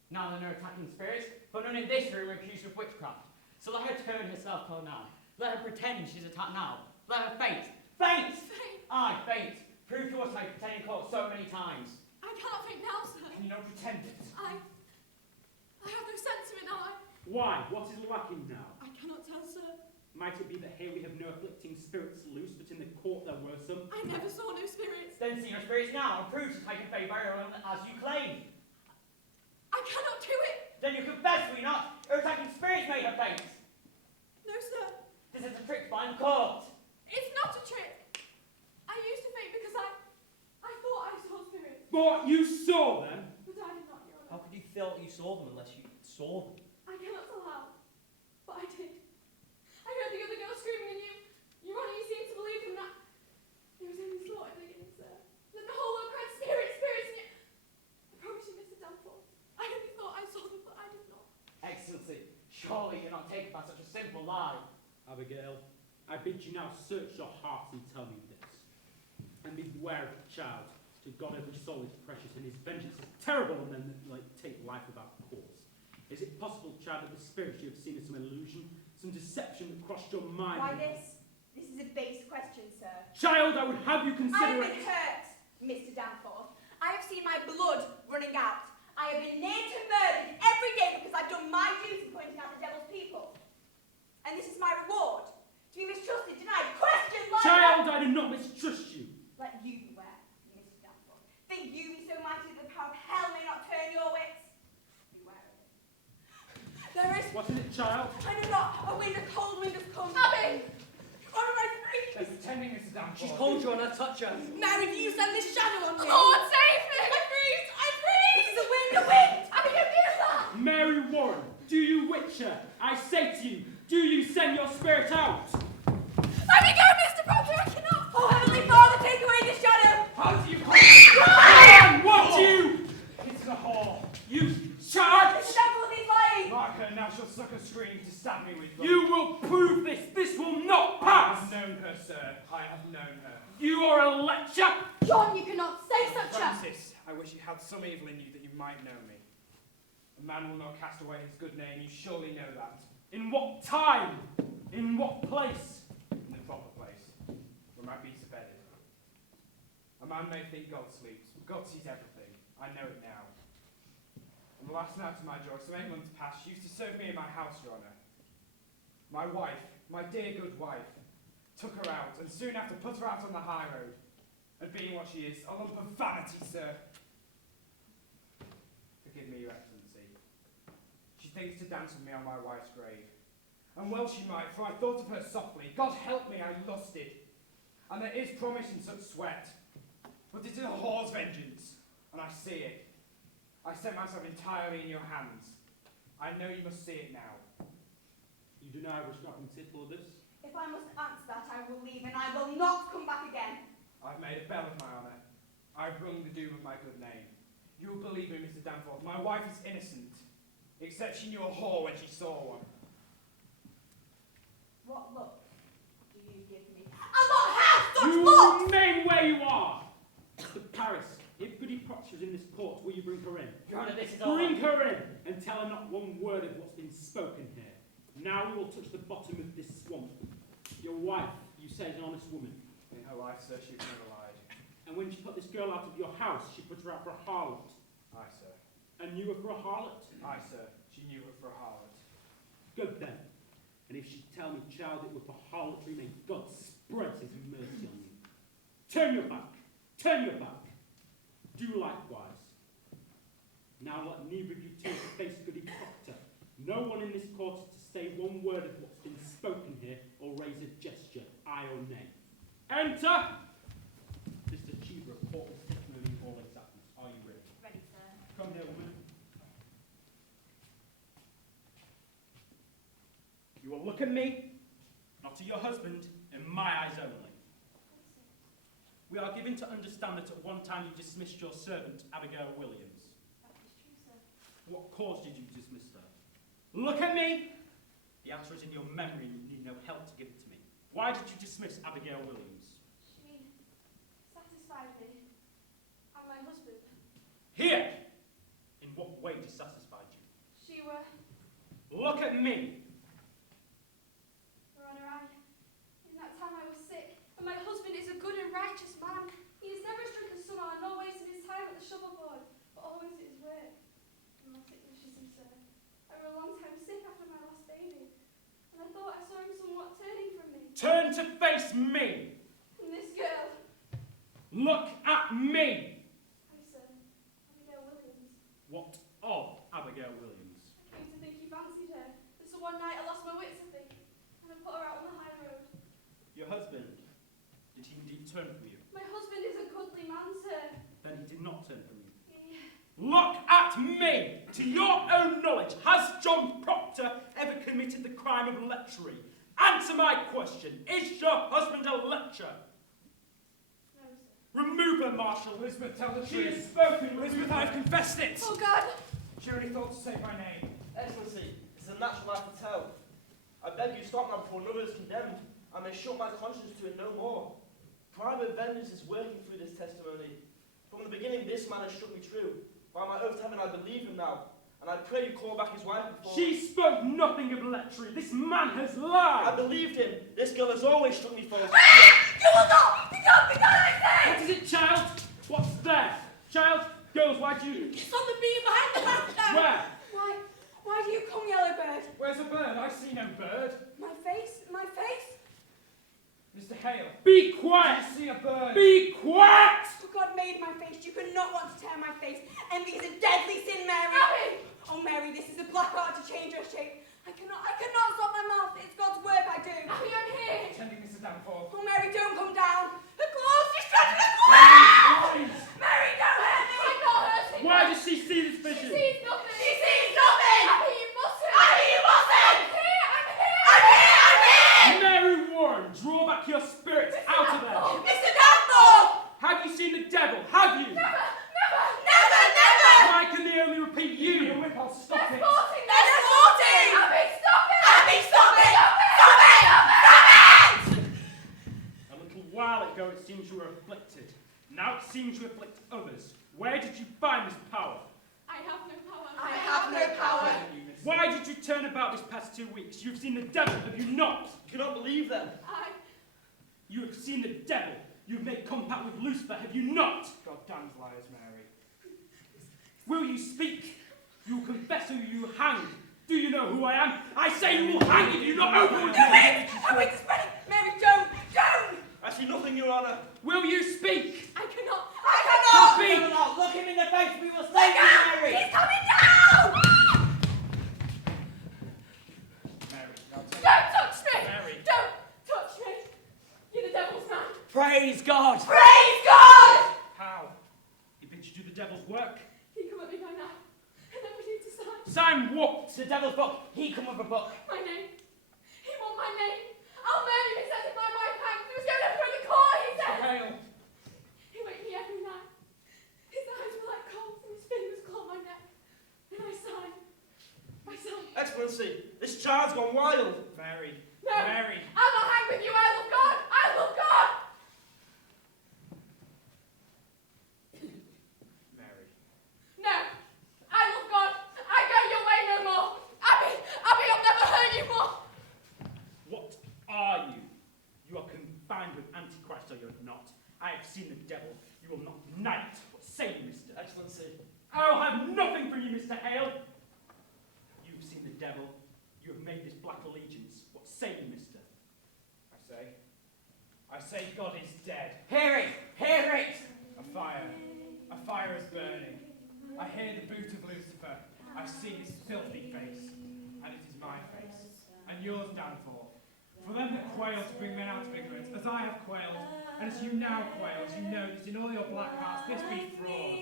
Now there are no attacking spirits, but none in this room are accused of witchcraft. So let her turn herself cold now. Let her pretend she's attacked now. Let her faint. Faint! Faint. Aye, faint. Prove to us how you pretend in court so many times. I cannot faint now, sir. can you not pretend it? I have no sense of it now. Why? What is lacking now? I cannot tell, sir. Might it be that here we have no afflicting spirits loose, but in the court there were some? I never saw no spirits. Then see your spirits now and prove to take a favour as you claim. I cannot do it. Then you confess, will you not? Her attacking spirits made her faint. No, sir. This is a trick by court. It's not a trick. I used to faint because I thought I saw spirits. But you saw them? But I did not, Your How Honour. could you feel that you saw them unless you saw them? I cannot tell how. But I did. I heard the other girl screaming and Your Honour, you seemed to believe in that. It was only slaughtered again, sir. Then the whole Surely you're not taken by such a simple lie. Abigail, I bid you now search your heart and tell me this. And beware of the child. To God every soul is precious, and his vengeance is terrible on them that take life without cause. Is it possible, child, that the spirits you have seen is some illusion, some deception that crossed your mind? Why this? This is a base question, sir. Child, I would have you consider I've been hurt, Mr. Danforth. I have seen my blood running out. I have been near to murdered every day because I've done my duty pointing out the devil's people. And this is my reward. To be mistrusted, denied, questioned, like Child, I do not mistrust you. Let you beware, Mr. Danforth. Think you be so mighty that the power of hell may not turn your wits? Beware of it. There is... What is it, child? I know not. A wind, a cold wind has come. Abby! What am I free? They're pretending, Mr. Danforth. She's called you on her toucher. Mary, do you send this shadow on me? Lord, save me! I freeze! I freeze! It's a wind, a wind! Abby, you do that! Mary Warren, do you witch her? I say to you, do you send your spirit out? Let me go, Mr. Proctor, I cannot! Oh, Heavenly Father, take away this shadow! How do you call it? What you? It's a whore. You charge! Mr. Danforth is lying! Mark her, now she'll suck a scream to stab me with. You will prove this. This will not pass. I have known her, sir. I have known her. You are a lecher. John, you cannot say such a... Francis, I wish you had some evil in you that you might know me. A man will not cast away his good name, you surely know that. In what time? In what place? In the proper place, where my beasts are bedded. A man may think God sleeps, but God sees everything. I know it now. On the last night of my joy, some 8 months past, she used to serve me in my house, Your Honour. My wife, my dear good wife, took her out, and soon after put her out on the high road. And being what she is, a lump of vanity, sir. Forgive me, Your Excellency. She thinks to dance with me on my wife's grave. And well she might, for I thought of her softly. God help me, I lusted. And there is promise in such sweat. But it is a whore's vengeance, and I see it. I set myself entirely in your hands. I know you must see it now. You deny witchcraft and tittle of this? If I must answer that, I will leave, and I will not come back again. I've made a bell of my honour. I've rung the doom of my good name. You will believe me, Mr. Danforth. My wife is innocent, except she knew a whore when she saw one. What look do you give me? I'll not have such You looks! remain where you are. Mr. Paris, if Goody Proctor is in this court, will you bring her in? Your Honour, this is all... Bring her in and tell her not one word of what's been spoken here. Now we will touch the bottom of this swamp. Your wife, you say, is an honest woman. In her life, sir, she never lied. And when she put this girl out of your house, she put her out for a harlot. Aye, sir. And you were for a harlot? Aye, sir. She knew her for a harlot. Good then. And if she tell me, child, it was for harlotry, may God spread his mercy on you. Turn your back. Turn your back. Do likewise. Now let neither of you two face Goody Proctor. No one in this court is to say one word of what's been spoken here or raise a gesture, aye or nay. Enter! Mr. Chief report this testimony in all its absence. Are you ready? Ready, sir. Come here, woman. You will look at me, not to your husband, in my eyes only. We are given to understand that at one time you dismissed your servant, Abigail Williams. That is true, sir. What cause did you dismiss her? Look at me! The answer is in your memory and you need no help to give it to me. Why did you dismiss Abigail Williams? She satisfied me. And my husband. Here! In what way dissatisfied you? She were... Look at me! Your Honour, in that time I was sick, and my husband is a good and righteous man. He has never struck a summer nor wasted his time at the shovel board, but always at his work. And my sickness is him, sir. I were a long time sick after my last baby, and I thought I saw him somewhat turning from me. Turn to face me! And this girl, Look at me! I sir, Abigail Williams. What of Abigail Williams? I came to think you fancied her, and so one night I lost my wits, I think, and I put her out on the high road. Your husband, did he indeed turn from you? My husband is a goodly man, sir. Then he did not turn from you. He... Look at me! To your own knowledge, has John Proctor ever committed the crime of lechery? Answer my question. Is your husband a lecher? No, sir. Remove her, Marshal. Elizabeth, tell the She has truth. spoken. I've confessed it. Oh, God! She only thought to say my name. Excellency, it's a natural life to beg you stop now before another is condemned. I may shut my conscience to it no more. Private vengeance is working through this testimony. From the beginning, this man has struck me true. By my oath to heaven, I believe him now. And I pray you call back his wife before... She spoke nothing of lechery. This man has lied. I believed him. This girl has always struck me false. You will not! Be done anything! What is it, child? What's there? Child? Girls, why do you... It's on the beam behind the back Where? Why do you come, yellow bird? Where's a bird? I see no bird. My face? Mr. Hale. Be quiet! I see a bird. Be quiet! For God made my face. You could not want to tear my face. Envy is a deadly sin, Mary. Abby! Oh, Mary, this is a black art to change your shape. I cannot stop my mouth. It's God's work I do. Abby, I'm here. Pretending Mr. Danforth. Oh, Mary, don't come down. The claws, she's trying to Please! Mary, don't hurt me. I'm not hurting Why her. does she see this She vision? sees nothing. She sees nothing. Abby, you mustn't. Abby, you mustn't. I'm here. I'm here. Mary Warren, draw back your spirits out of there. Mr. Danforth. Have you seen the devil? Have you? Never. Why can they only repeat you? Whip, I'll stop They're it. sporting. They're sporting. Abby, stop it. Abby, stop it. A little while ago it seems you were afflicted. Now it seems you afflict others. Where did you find this power? I have no power. I have no power. Why did you turn about this past 2 weeks? You've seen the devil, have you not? You cannot believe them. You have seen the devil. You've made compact with Lucifer, have you not? God damn liars, Mary. Will you speak? You will confess who you hang. Do you know who I am? I say you will hang if you not open with me. My wings are spreading. Mary, don't. I see nothing, Your Honour. Will you speak? I cannot. Speak! Look him in the face, we will save you, Mary! He's coming down. Mary, now take Don't touch me. Mary. Don't touch me. You're the devil's man. Praise God! Praise God. How? He bids you do the devil's work. He come at me by now. And then we need to sign. Sign what? The devil's book. He come with a book. My name. He want my name. I'll murder you, said if my wife hangs. He was going to throw the court, he said. Hale. He waked me every night. His eyes were like coals and his fingers clawed my neck. And I signed. Excellency, this child's gone wild. Mary. No. Mary. I'll not hang with you. I love God. I love God. Mary. No. I love God. I go your way no more. Abby, I'll never hurt you more. What are you? You are combined with Antichrist, or you're not. I have seen the devil. You will not deny it. What say you, Mr. Excellency. I'll have nothing from you, Mr. Hale. You've seen the devil. You have made this black allegiance. What say you, mister? I say God is dead. Hear it! Hear it! A fire is burning. I hear the boot of Lucifer. I see his filthy face, and it is my face, and yours, Danforth. For them that quail to bring men out of ignorance, as I have quailed, and as you now quail, as you know that in all your black hearts this be fraud.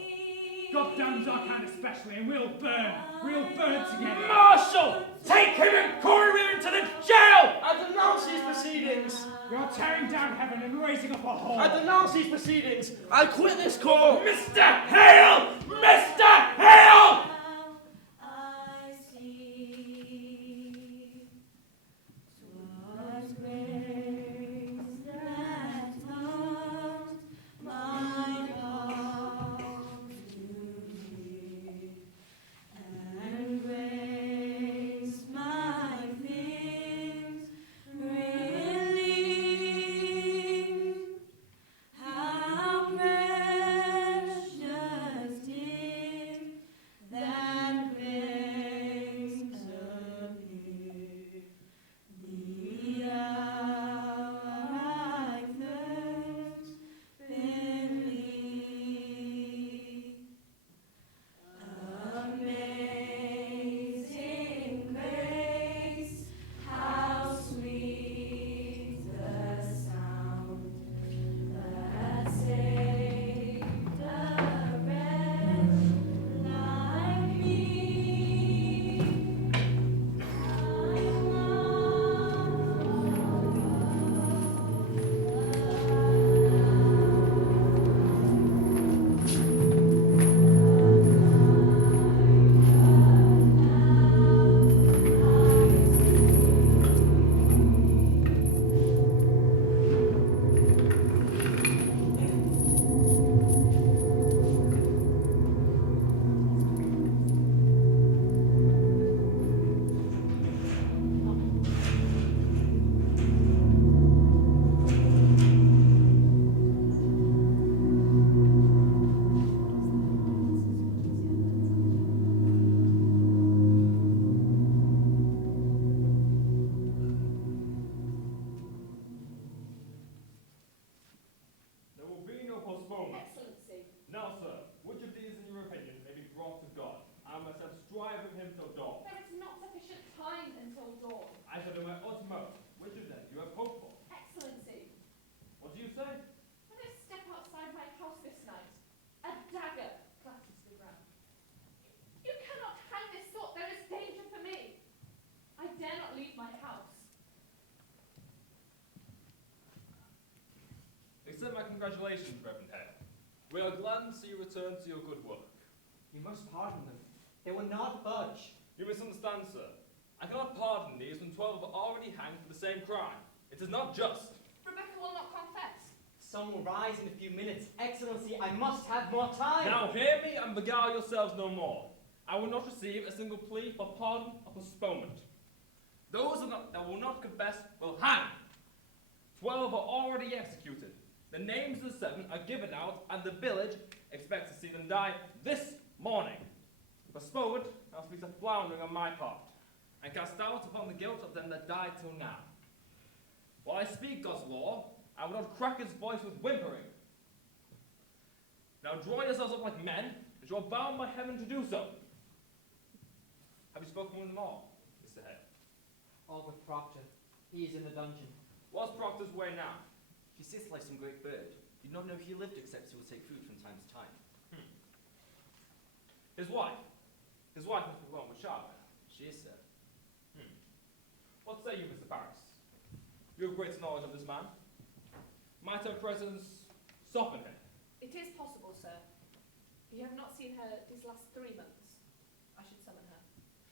God damns our kind especially, and we'll burn together. Marshal! Take him and Corey with him to the jail! I denounce these proceedings. You're tearing down heaven and raising up a hole. I denounce these proceedings. I quit this court. Mr. Hale! Mr. Hale! I see 'twas grace that taught my heart to be, and grace my things relieve. How precious did that grace appear, the hour I first believed. Amazing grace, how sweet the sound that saved a wretch like me. utmost, which of them you have hoped for? Excellency, What do you say? when I step outside my house this night, a dagger clatters to the ground. You cannot hang this sort. There is danger for me. I dare not leave my house. Accept my congratulations, Reverend Hale. We are glad to see you return to your good work. You must pardon them. They will not budge. You misunderstand, sir. I cannot pardon these when 12 are already hanged for the same crime. It is not just. Rebecca will not confess. Some will rise in a few minutes. Excellency, I must have more time. Now hear me and beguile yourselves no more. I will not receive a single plea for pardon or postponement. Those that will not confess will hang. 12 are already executed. The names of the 7 are given out, and the village expects to see them die this morning. Postponement now speaks of floundering on my part, and cast doubt upon the guilt of them that died till now. While I speak God's law, I will not crack his voice with whimpering. Now draw yourselves up like men, as you are bound by heaven to do so. Have you spoken with them all, Mr. Hale? All but Proctor. He is in the dungeon. What's Proctor's way now? He sits like some great bird. You'd not know he lived except he will take food from time to time. His wife? His wife must be well with child. She is, sir. What say you, Mr. Paris? You have great knowledge of this man. Might her presence soften him? It is possible, sir. You have not seen her these last 3 months. I should summon her.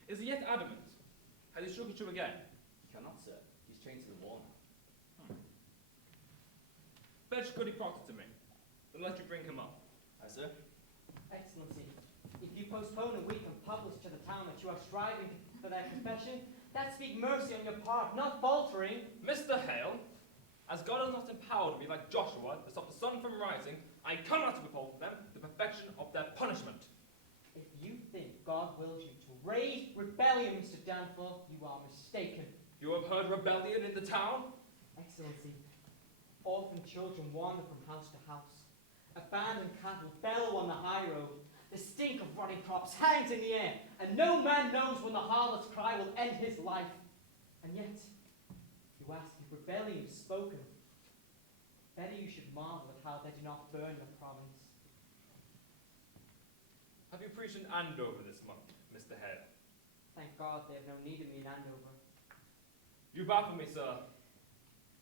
Is he yet adamant? Has he struck at you again? He cannot, sir. He's chained to the wall now. Fetch Goody Proctor to me. Then let you bring him up. Aye, sir. Excellency, if you postpone a week and publish to the town that you are striving for their confession, that speak mercy on your part, not faltering. Mr. Hale, as God has not empowered me like Joshua to stop the sun from rising, I cannot withhold from them the perfection of their punishment. If you think God wills you to raise rebellion, Mr. Danforth, you are mistaken. You have heard rebellion in the town? Excellency, orphan children wander from house to house. Abandoned cattle bellow on the high road. The stink of rotting crops hangs in the air, and no man knows when the harlot's cry will end his life. And yet, you ask if rebellion is spoken. Better you should marvel at how they do not burn your province. Have you preached in Andover this month, Mr. Hale? Thank God they have no need of me in Andover. You baffle me, sir.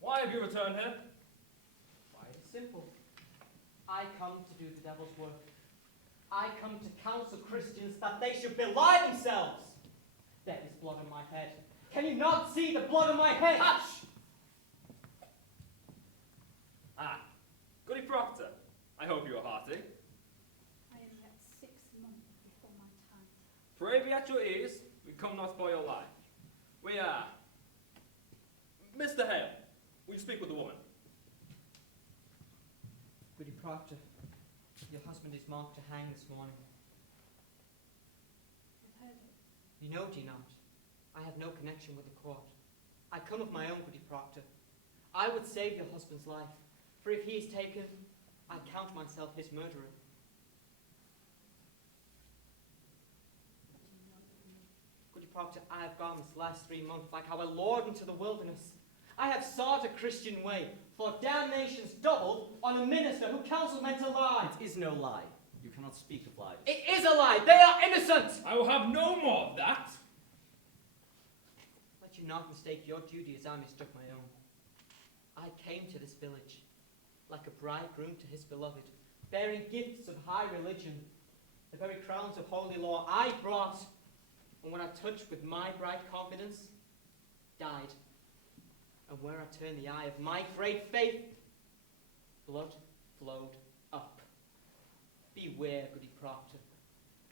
Why have you returned here? Why, it is simple. I come to do the devil's work. I come to counsel Christians that they should belie themselves. There is blood on my head. Can you not see the blood on my head? Hush! Ah, Goody Proctor. I hope you are hearty. I am yet 6 months before my time. Pray be at your ease. We come not for your life. We are. Mr. Hale, will you speak with the woman? Goody Proctor, your husband is marked to hang this morning. I've heard it. You know, do you not? I have no connection with the court. I come of my own, Goody Proctor. I would save your husband's life, for if he is taken, I count myself his murderer. What do you know of me? Goody Proctor, I have gone this last 3 months like our Lord into the wilderness. I have sought a Christian way, for damnation's doubled on a minister who counsels men to lie. It is no lie. You cannot speak of lies. It is a lie. They are innocent. I will have no more of that. Let you not mistake your duty as I mistook my own. I came to this village like a bridegroom to his beloved, bearing gifts of high religion. The very crowns of holy law I brought, and when I touched with my bright confidence, died. And where I turned the eye of my great faith, blood flowed up. Beware, Goody Proctor.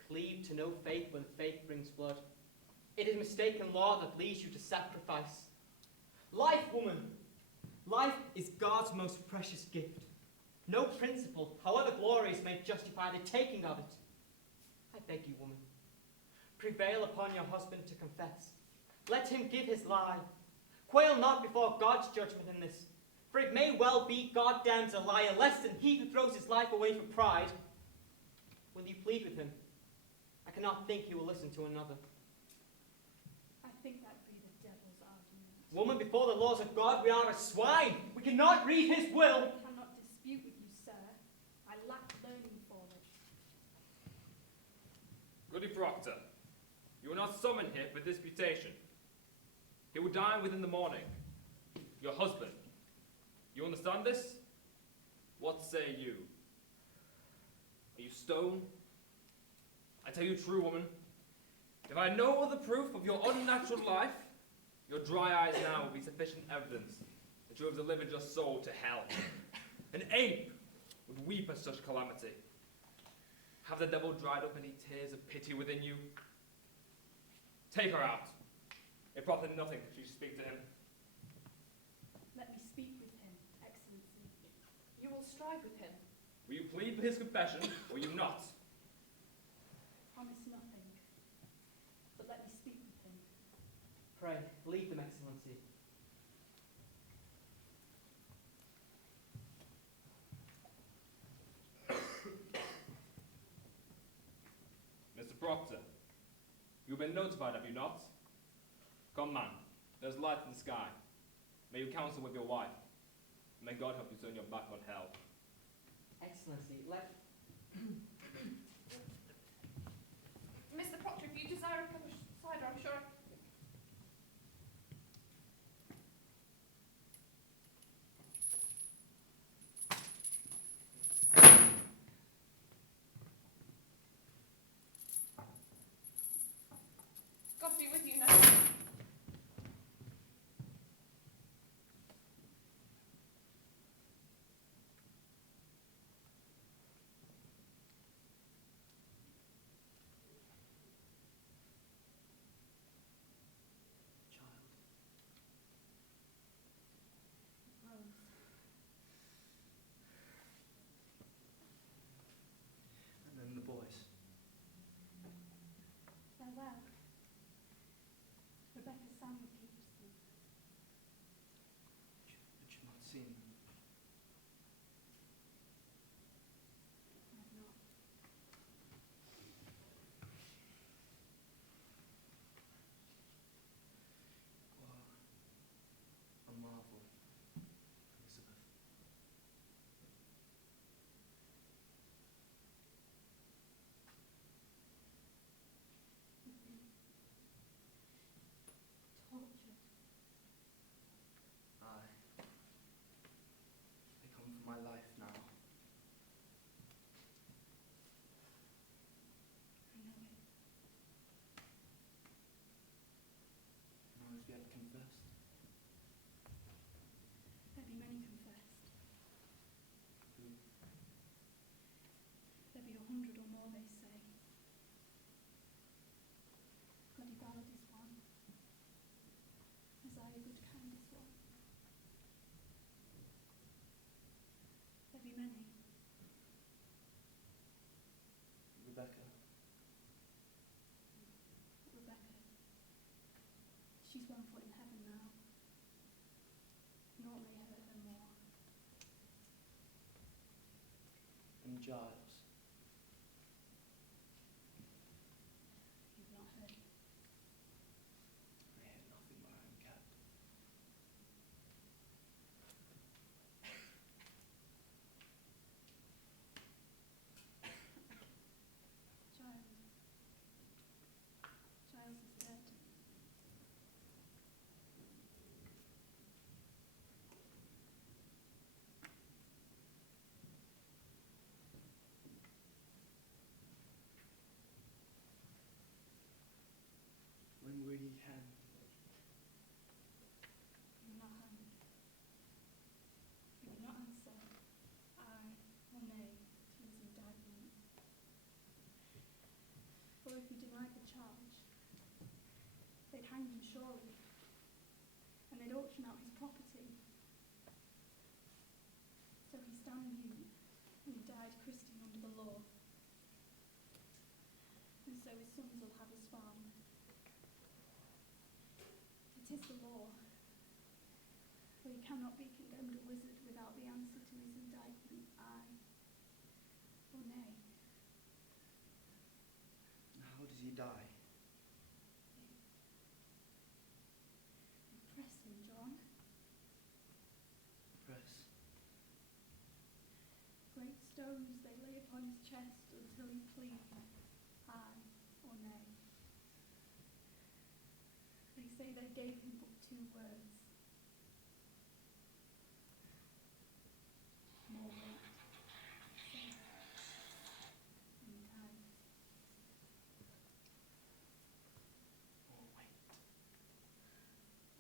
Cleave to no faith when faith brings blood. It is mistaken law that leads you to sacrifice. Life, woman, life is God's most precious gift. No principle, however glorious, may justify the taking of it. I beg you, woman, prevail upon your husband to confess. Let him give his lie. Quail not before God's judgment in this, for it may well be God damns a liar less than he who throws his life away for pride. Will you plead with him? I cannot think he will listen to another. I think that would be the devil's argument. Woman, before the laws of God, we are as swine. We cannot read his will. I cannot dispute with you, sir. I lack learning for it. Goody Proctor, you are not summoned here for disputation. He will dine within the morning. Your husband. You understand this? What say you? Are you stone? I tell you true, woman. If I had no other proof of your unnatural life, your dry eyes now will be sufficient evidence that you have delivered your soul to hell. An ape would weep at such calamity. Have the devil dried up any tears of pity within you? Take her out. It profiteth nothing if you speak to him. Let me speak with him, Excellency. You will strive with him. Will you plead for his confession, or will you not? Promise nothing. But let me speak with him. Pray, lead them, Excellency. Mr. Proctor, you've been notified, have you not? Come, man. There's light in the sky. May you counsel with your wife. May God help you turn your back on hell. Excellency, let... Mr. Proctor, if you desire a cup of cider, I'm sure I... God be with you now. And then the boys. They're well. Rebecca soundly keeps them. But you've not seen them. I've not. What a marvel, Elizabeth. Tortured. Aye. They come for my life now. I know it. Nor has yet confessed. There be many confessed. Who? There be 100 or more, they say. Bloody Ballad is one. Isaiah Goodkind is one. There be many. Rebecca. Rebecca. She's one foot in heaven now. Naught may hurt her more. And Giles. You've not heard. I hear nothing where I am kept. Giles. Giles is dead. When will ye hang? You will not hang. You will not answer aye or nay to his indictment. For if you denied the charge, they'd hang him surely, and they'd auction out his property. So he stand mute, and he died Christian under the law. And so his sons will have his farm. It is the law. For he cannot be condemned a wizard without the answer to his indictment, aye or nay. And how does he die? They press him stones they lay upon his chest until he plead, aye or nay. They say they gave him but 2 words. More weight, safe, and time. More weight.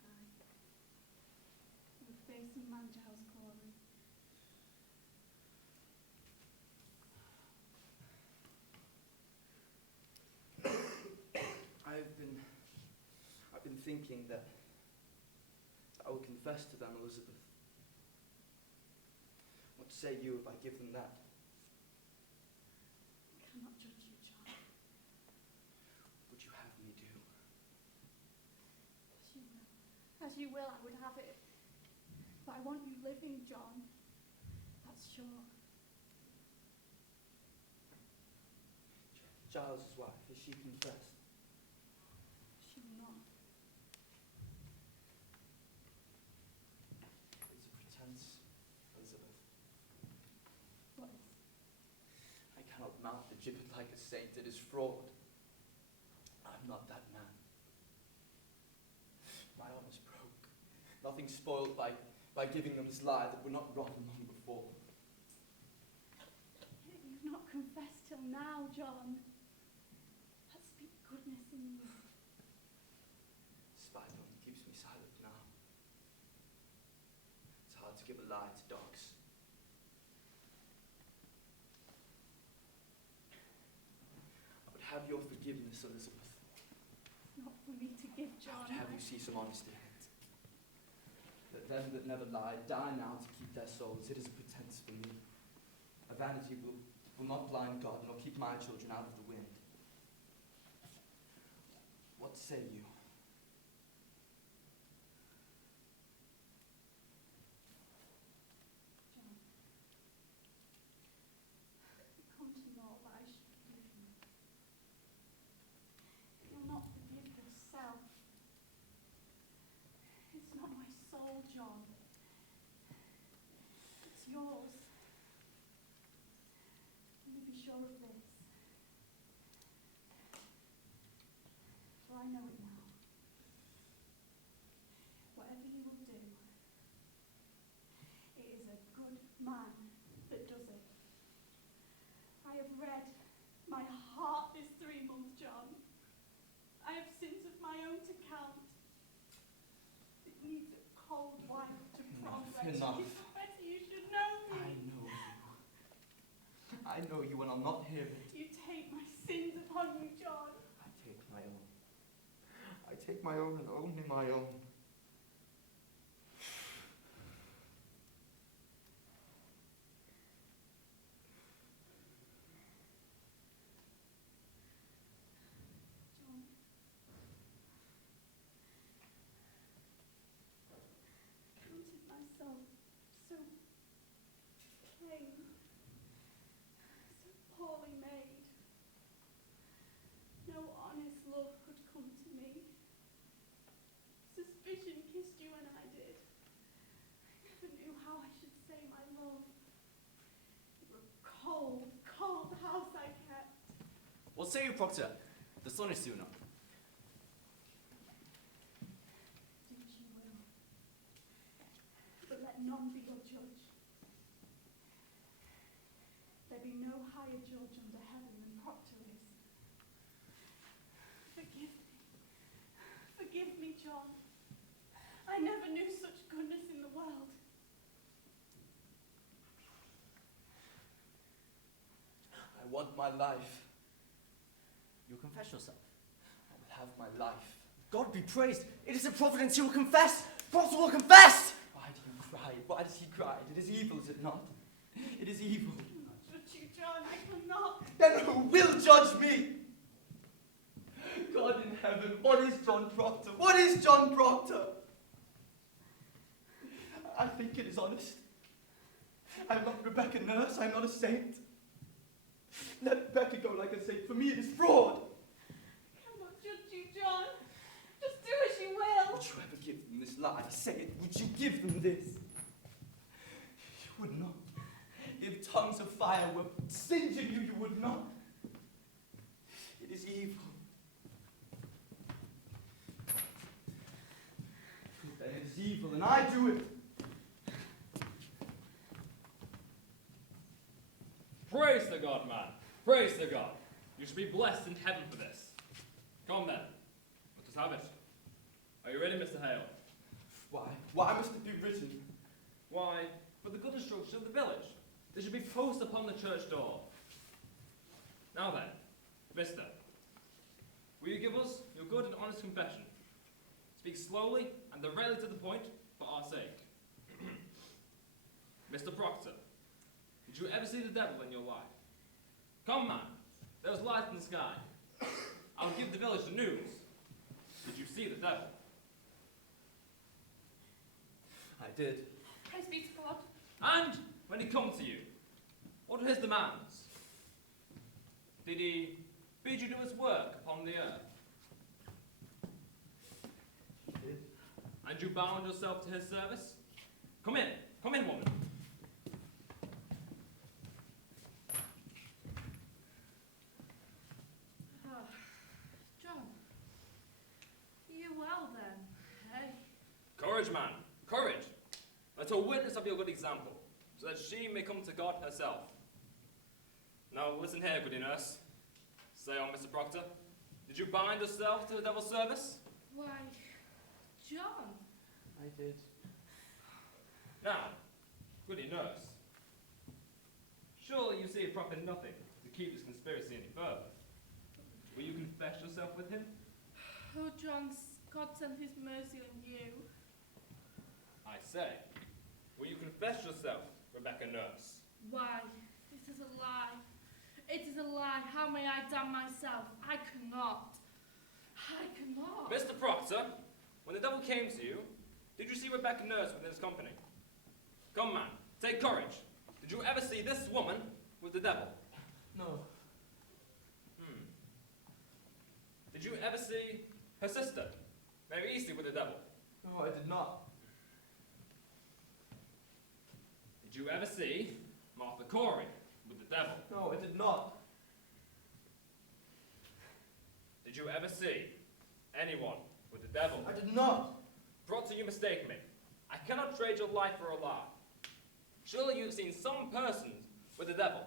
Aye. With face and Manjow's glory. I've been thinking that I will confess to them, Elizabeth. What say you if I give them that? I cannot judge you, John. Would you have me do? As you will. As you will, I would have it. But I want you living, John. That's sure. Giles's wife, has she confessed? She will not. It's a pretense, Elizabeth. What is? I cannot mount the gibbet like a saint. It is fraud. I'm not that man. My honour's broke. Nothing spoiled by giving them this lie that were not rotten long before. Yet you've not confessed till now, John. That speak goodness in you. Spite only keeps me silent now. It's hard to give a lie to dogs. I would have your forgiveness, Elizabeth. Not for me to give, I John. would have you see some honesty in it. Let them that never lie die now to keep their souls. It is a pretense for me. A vanity will not blind God, nor keep my children out of the wind. What say you? John, come to know that I should forgive you. You'll not forgive yourself. It's not my soul, John. It's yours. Only be sure of this. For I know it now. Whatever you will do, it is a good man that does it. I have read my heart this 3 months, John. I have sins of my own to count. It needs a cold wife to progress. Enough. It's better you should know me. I know you. I know you, and I'll not hear it. You take my sins upon you, John. I take my own. I take my own and only my own. John. I counted myself so plain, so poorly made. No honest love could come to me. Suspicion kissed you when I did. I never knew how I should say my love. It were a cold, cold house I kept. What say you, Proctor? The sun is soon up. Do as you will. But let none be your judge. There be no higher judge under heaven than Proctor is. Forgive me. Forgive me, John. I never knew such goodness in the world. I want my life. You'll confess yourself. I will have my life. God be praised! It is a providence you will confess! Proctor will confess! Why do you cry? Why does he cry? It is evil, is it not? It is evil. I cannot judge you, John. I cannot. Then who will judge me? God in heaven, what is John Proctor? What is John Proctor? I think it is honest. I'm not Rebecca Nurse, I'm not a saint. Let Rebecca go like a saint. For me it is fraud. I cannot judge you, John. Just do as you will. Would you ever give them this lie? Say it. Would you give them this? You would not. Give tongue tongues of fire were singeing you, you would not. It is evil. Then it is evil, and I do it. Praise the God, man. Praise the God. You should be blessed in heaven for this. Come then. Let us have it. Are you ready, Mr. Hale? Why must it be written? Why, for the good instruction of the village. They should be posted upon the church door. Now then, mister, will you give us your good and honest confession? Speak slowly and directly to the point for our sake. Mr. Proctor, did you ever see the devil in your life? Come, man, there was light in the sky. I'll give the village the news. Did you see the devil? I did. Praise be to God. And when he come to you, what were his demands? Did he bid you do his work upon the earth? He did. And you bound yourself to his service? Come in, woman. John, you well then, hey? Courage, man, courage. Let her witness of your good example, so that she may come to God herself. Now, listen here, goody nurse. Say on, Mr. Proctor, did you bind yourself to the devil's service? Why, John. I did. Now, goody nurse, surely you see it profit nothing to keep this conspiracy any further. Will you confess yourself with him? Oh, John, God send his mercy on you. I say, will you confess yourself, Rebecca Nurse? Why, it is a lie. It is a lie. How may I damn myself? I cannot. I cannot. Mr. Proctor, when the devil came to you, did you see Rebecca Nurse within his company? Come, man, take courage. Did you ever see this woman with the devil? No. Did you ever see her sister, Mary Eastley, with the devil? No, I did not. Did you ever see Martha Corey with the devil? No, I did not. Did you ever see anyone with the devil? I did not. Proctor, you mistake me. I cannot trade your life for a lie. Surely you have seen some persons with the devil.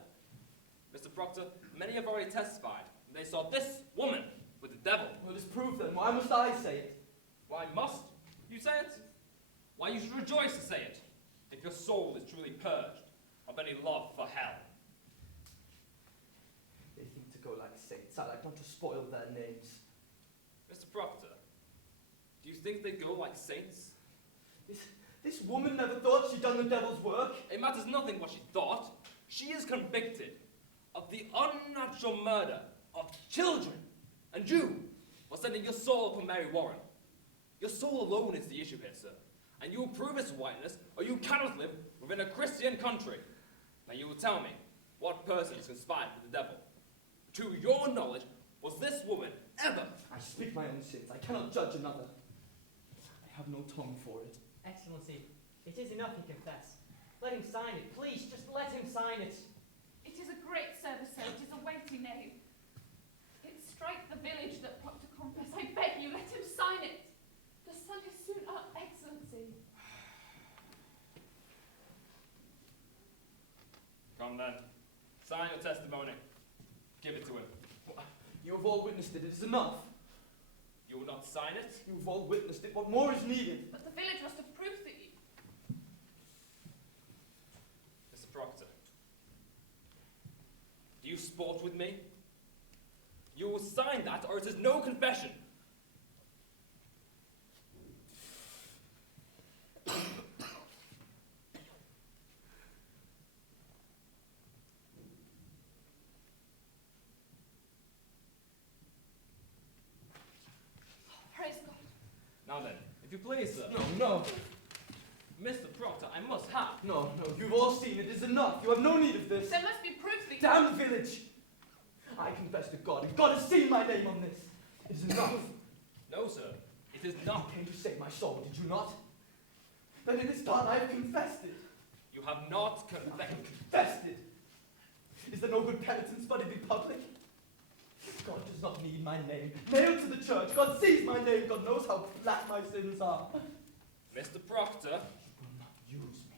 Mr. Proctor, many have already testified that they saw this woman with the devil. Well, it is proof then. Why must I say it? Why must you say it? Why you should rejoice to say it, if your soul is truly purged of any love for hell. They think to go like saints. I like not to spoil their names. Mr. Proctor, do you think they go like saints? This woman never thought she'd done the devil's work. It matters nothing what she thought. She is convicted of the unnatural murder of children. And you are sending your soul upon Mary Warren. Your soul alone is the issue here, sir. And you will prove its whiteness, or you cannot live within a Christian country. Now you will tell me, what person has conspired with the devil? To your knowledge, was this woman ever? I speak my own sins. I cannot judge another. I have no tongue for it. Excellency, it is enough he confess. Let him sign it. Please, just let him sign it. It is a great service, sir. It is a weighty name. It strike the village that Proctor confess. I beg you, let him sign it. The sun is soon up, Excellency. Come then. Sign your testimony. Give it to him. You have all witnessed it. It is enough. You will not sign it? You have all witnessed it. What more is needed? But the village must have proof that you... Mr. Proctor, do you sport with me? You will sign that, or it is no confession. Praise God. Now then, if you please, sir. No. Mr. Proctor, I must have. No. You've all seen it. It is enough. You have no need of this. There must be proof that you... Damn the village! I confess to God, and God has seen my name on this. It is enough. No, sir. It is not. You came to save my soul, did you not? Then it is done. I have confessed it. You have not I confessed. have confessed it. Is there no good penitence but it be public? God does not need my name. Nailed to the church. God sees my name. God knows how black my sins are. Mr. Proctor. You will not use me.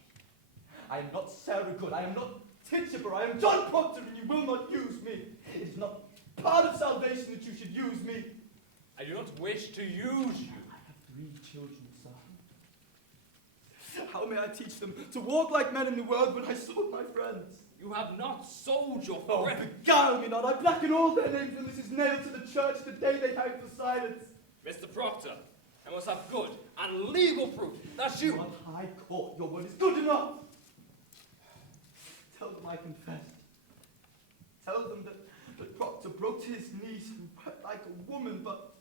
I am not Sarah Good. I am not Tituber. I am John Proctor, and you will not use me. It is not part of salvation that you should use me. I do not wish to use you. I have 3 children, sir. How may I teach them to walk like men in the world when I sold my friends? You have not sold your Oh, friend. beguile me not. I blacken all their names when this is nailed to the church the day they hang for silence. Mr. Proctor, I must have good and legal proof that you... On high court, your word is good enough. Tell them I confessed. Tell them that Proctor broke to his knees and wept like a woman, but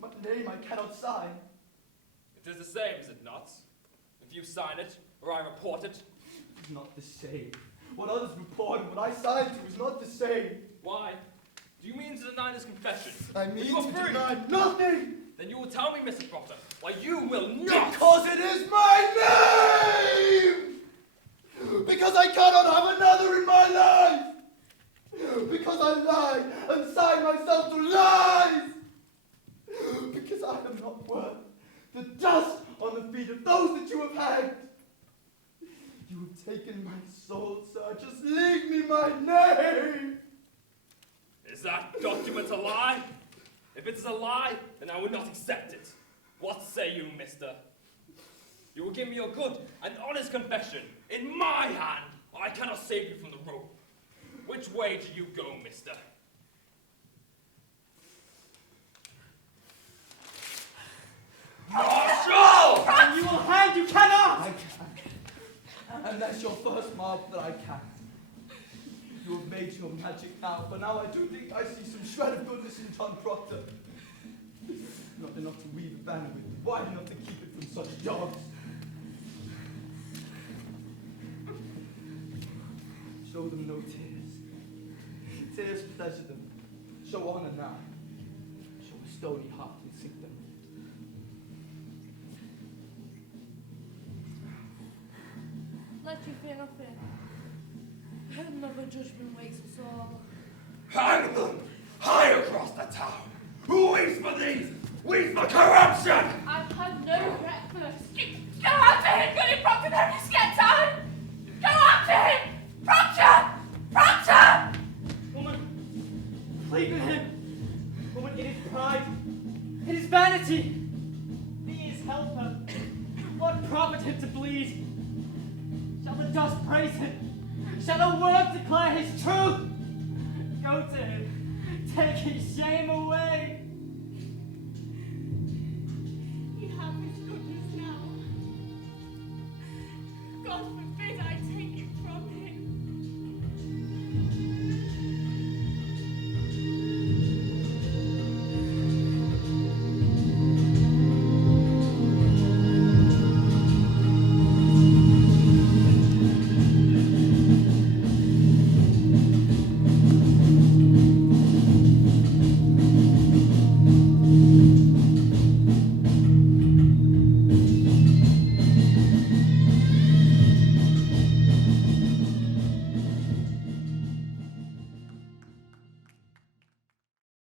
my name I cannot sign. It is the same, is it not? If you sign it, or I report it. It's not the same. What others report and what I signed to is not the same. Why? Do you mean to deny this confession? I mean You are to free. deny nothing! Then you will tell me, Mr. Proctor, why you will not. Because it is my name! Because I cannot have another in my life! Because I lied and signed myself to lies! Because I am not worth the dust on the feet of those that you have hanged! You have taken my soul, sir. Just leave me my name! Is that document a lie? If it is a lie, then I will not accept it. What say you, mister? You will give me your good and honest confession in my hand, or I cannot save you from the rope. Which way do you go, mister? Marshal! You will hang, you cannot! I can. And that's your first mark that I can. You have made your magic now, but now I do think I see some shred of goodness in John Proctor. Not enough to weave a banner with, wide enough to keep it from such dogs. Show them no tears. Tears pleasure them. Show honor now. Show a stony heart and sink them. Let you fear nothing. Another judgment waits us all. Hang them high across the town. Who weeps for these? Weeps for corruption! I've had no breakfast. Go after him, Goody Proctor, there is yet time! Go after him! Proctor! Proctor! Woman, plead with him. Woman, it is pride. It is vanity. Be his helper. What profit him to bleed? Shall the dust praise him? Shall the world declare his truth? Go to him. Take his shame away.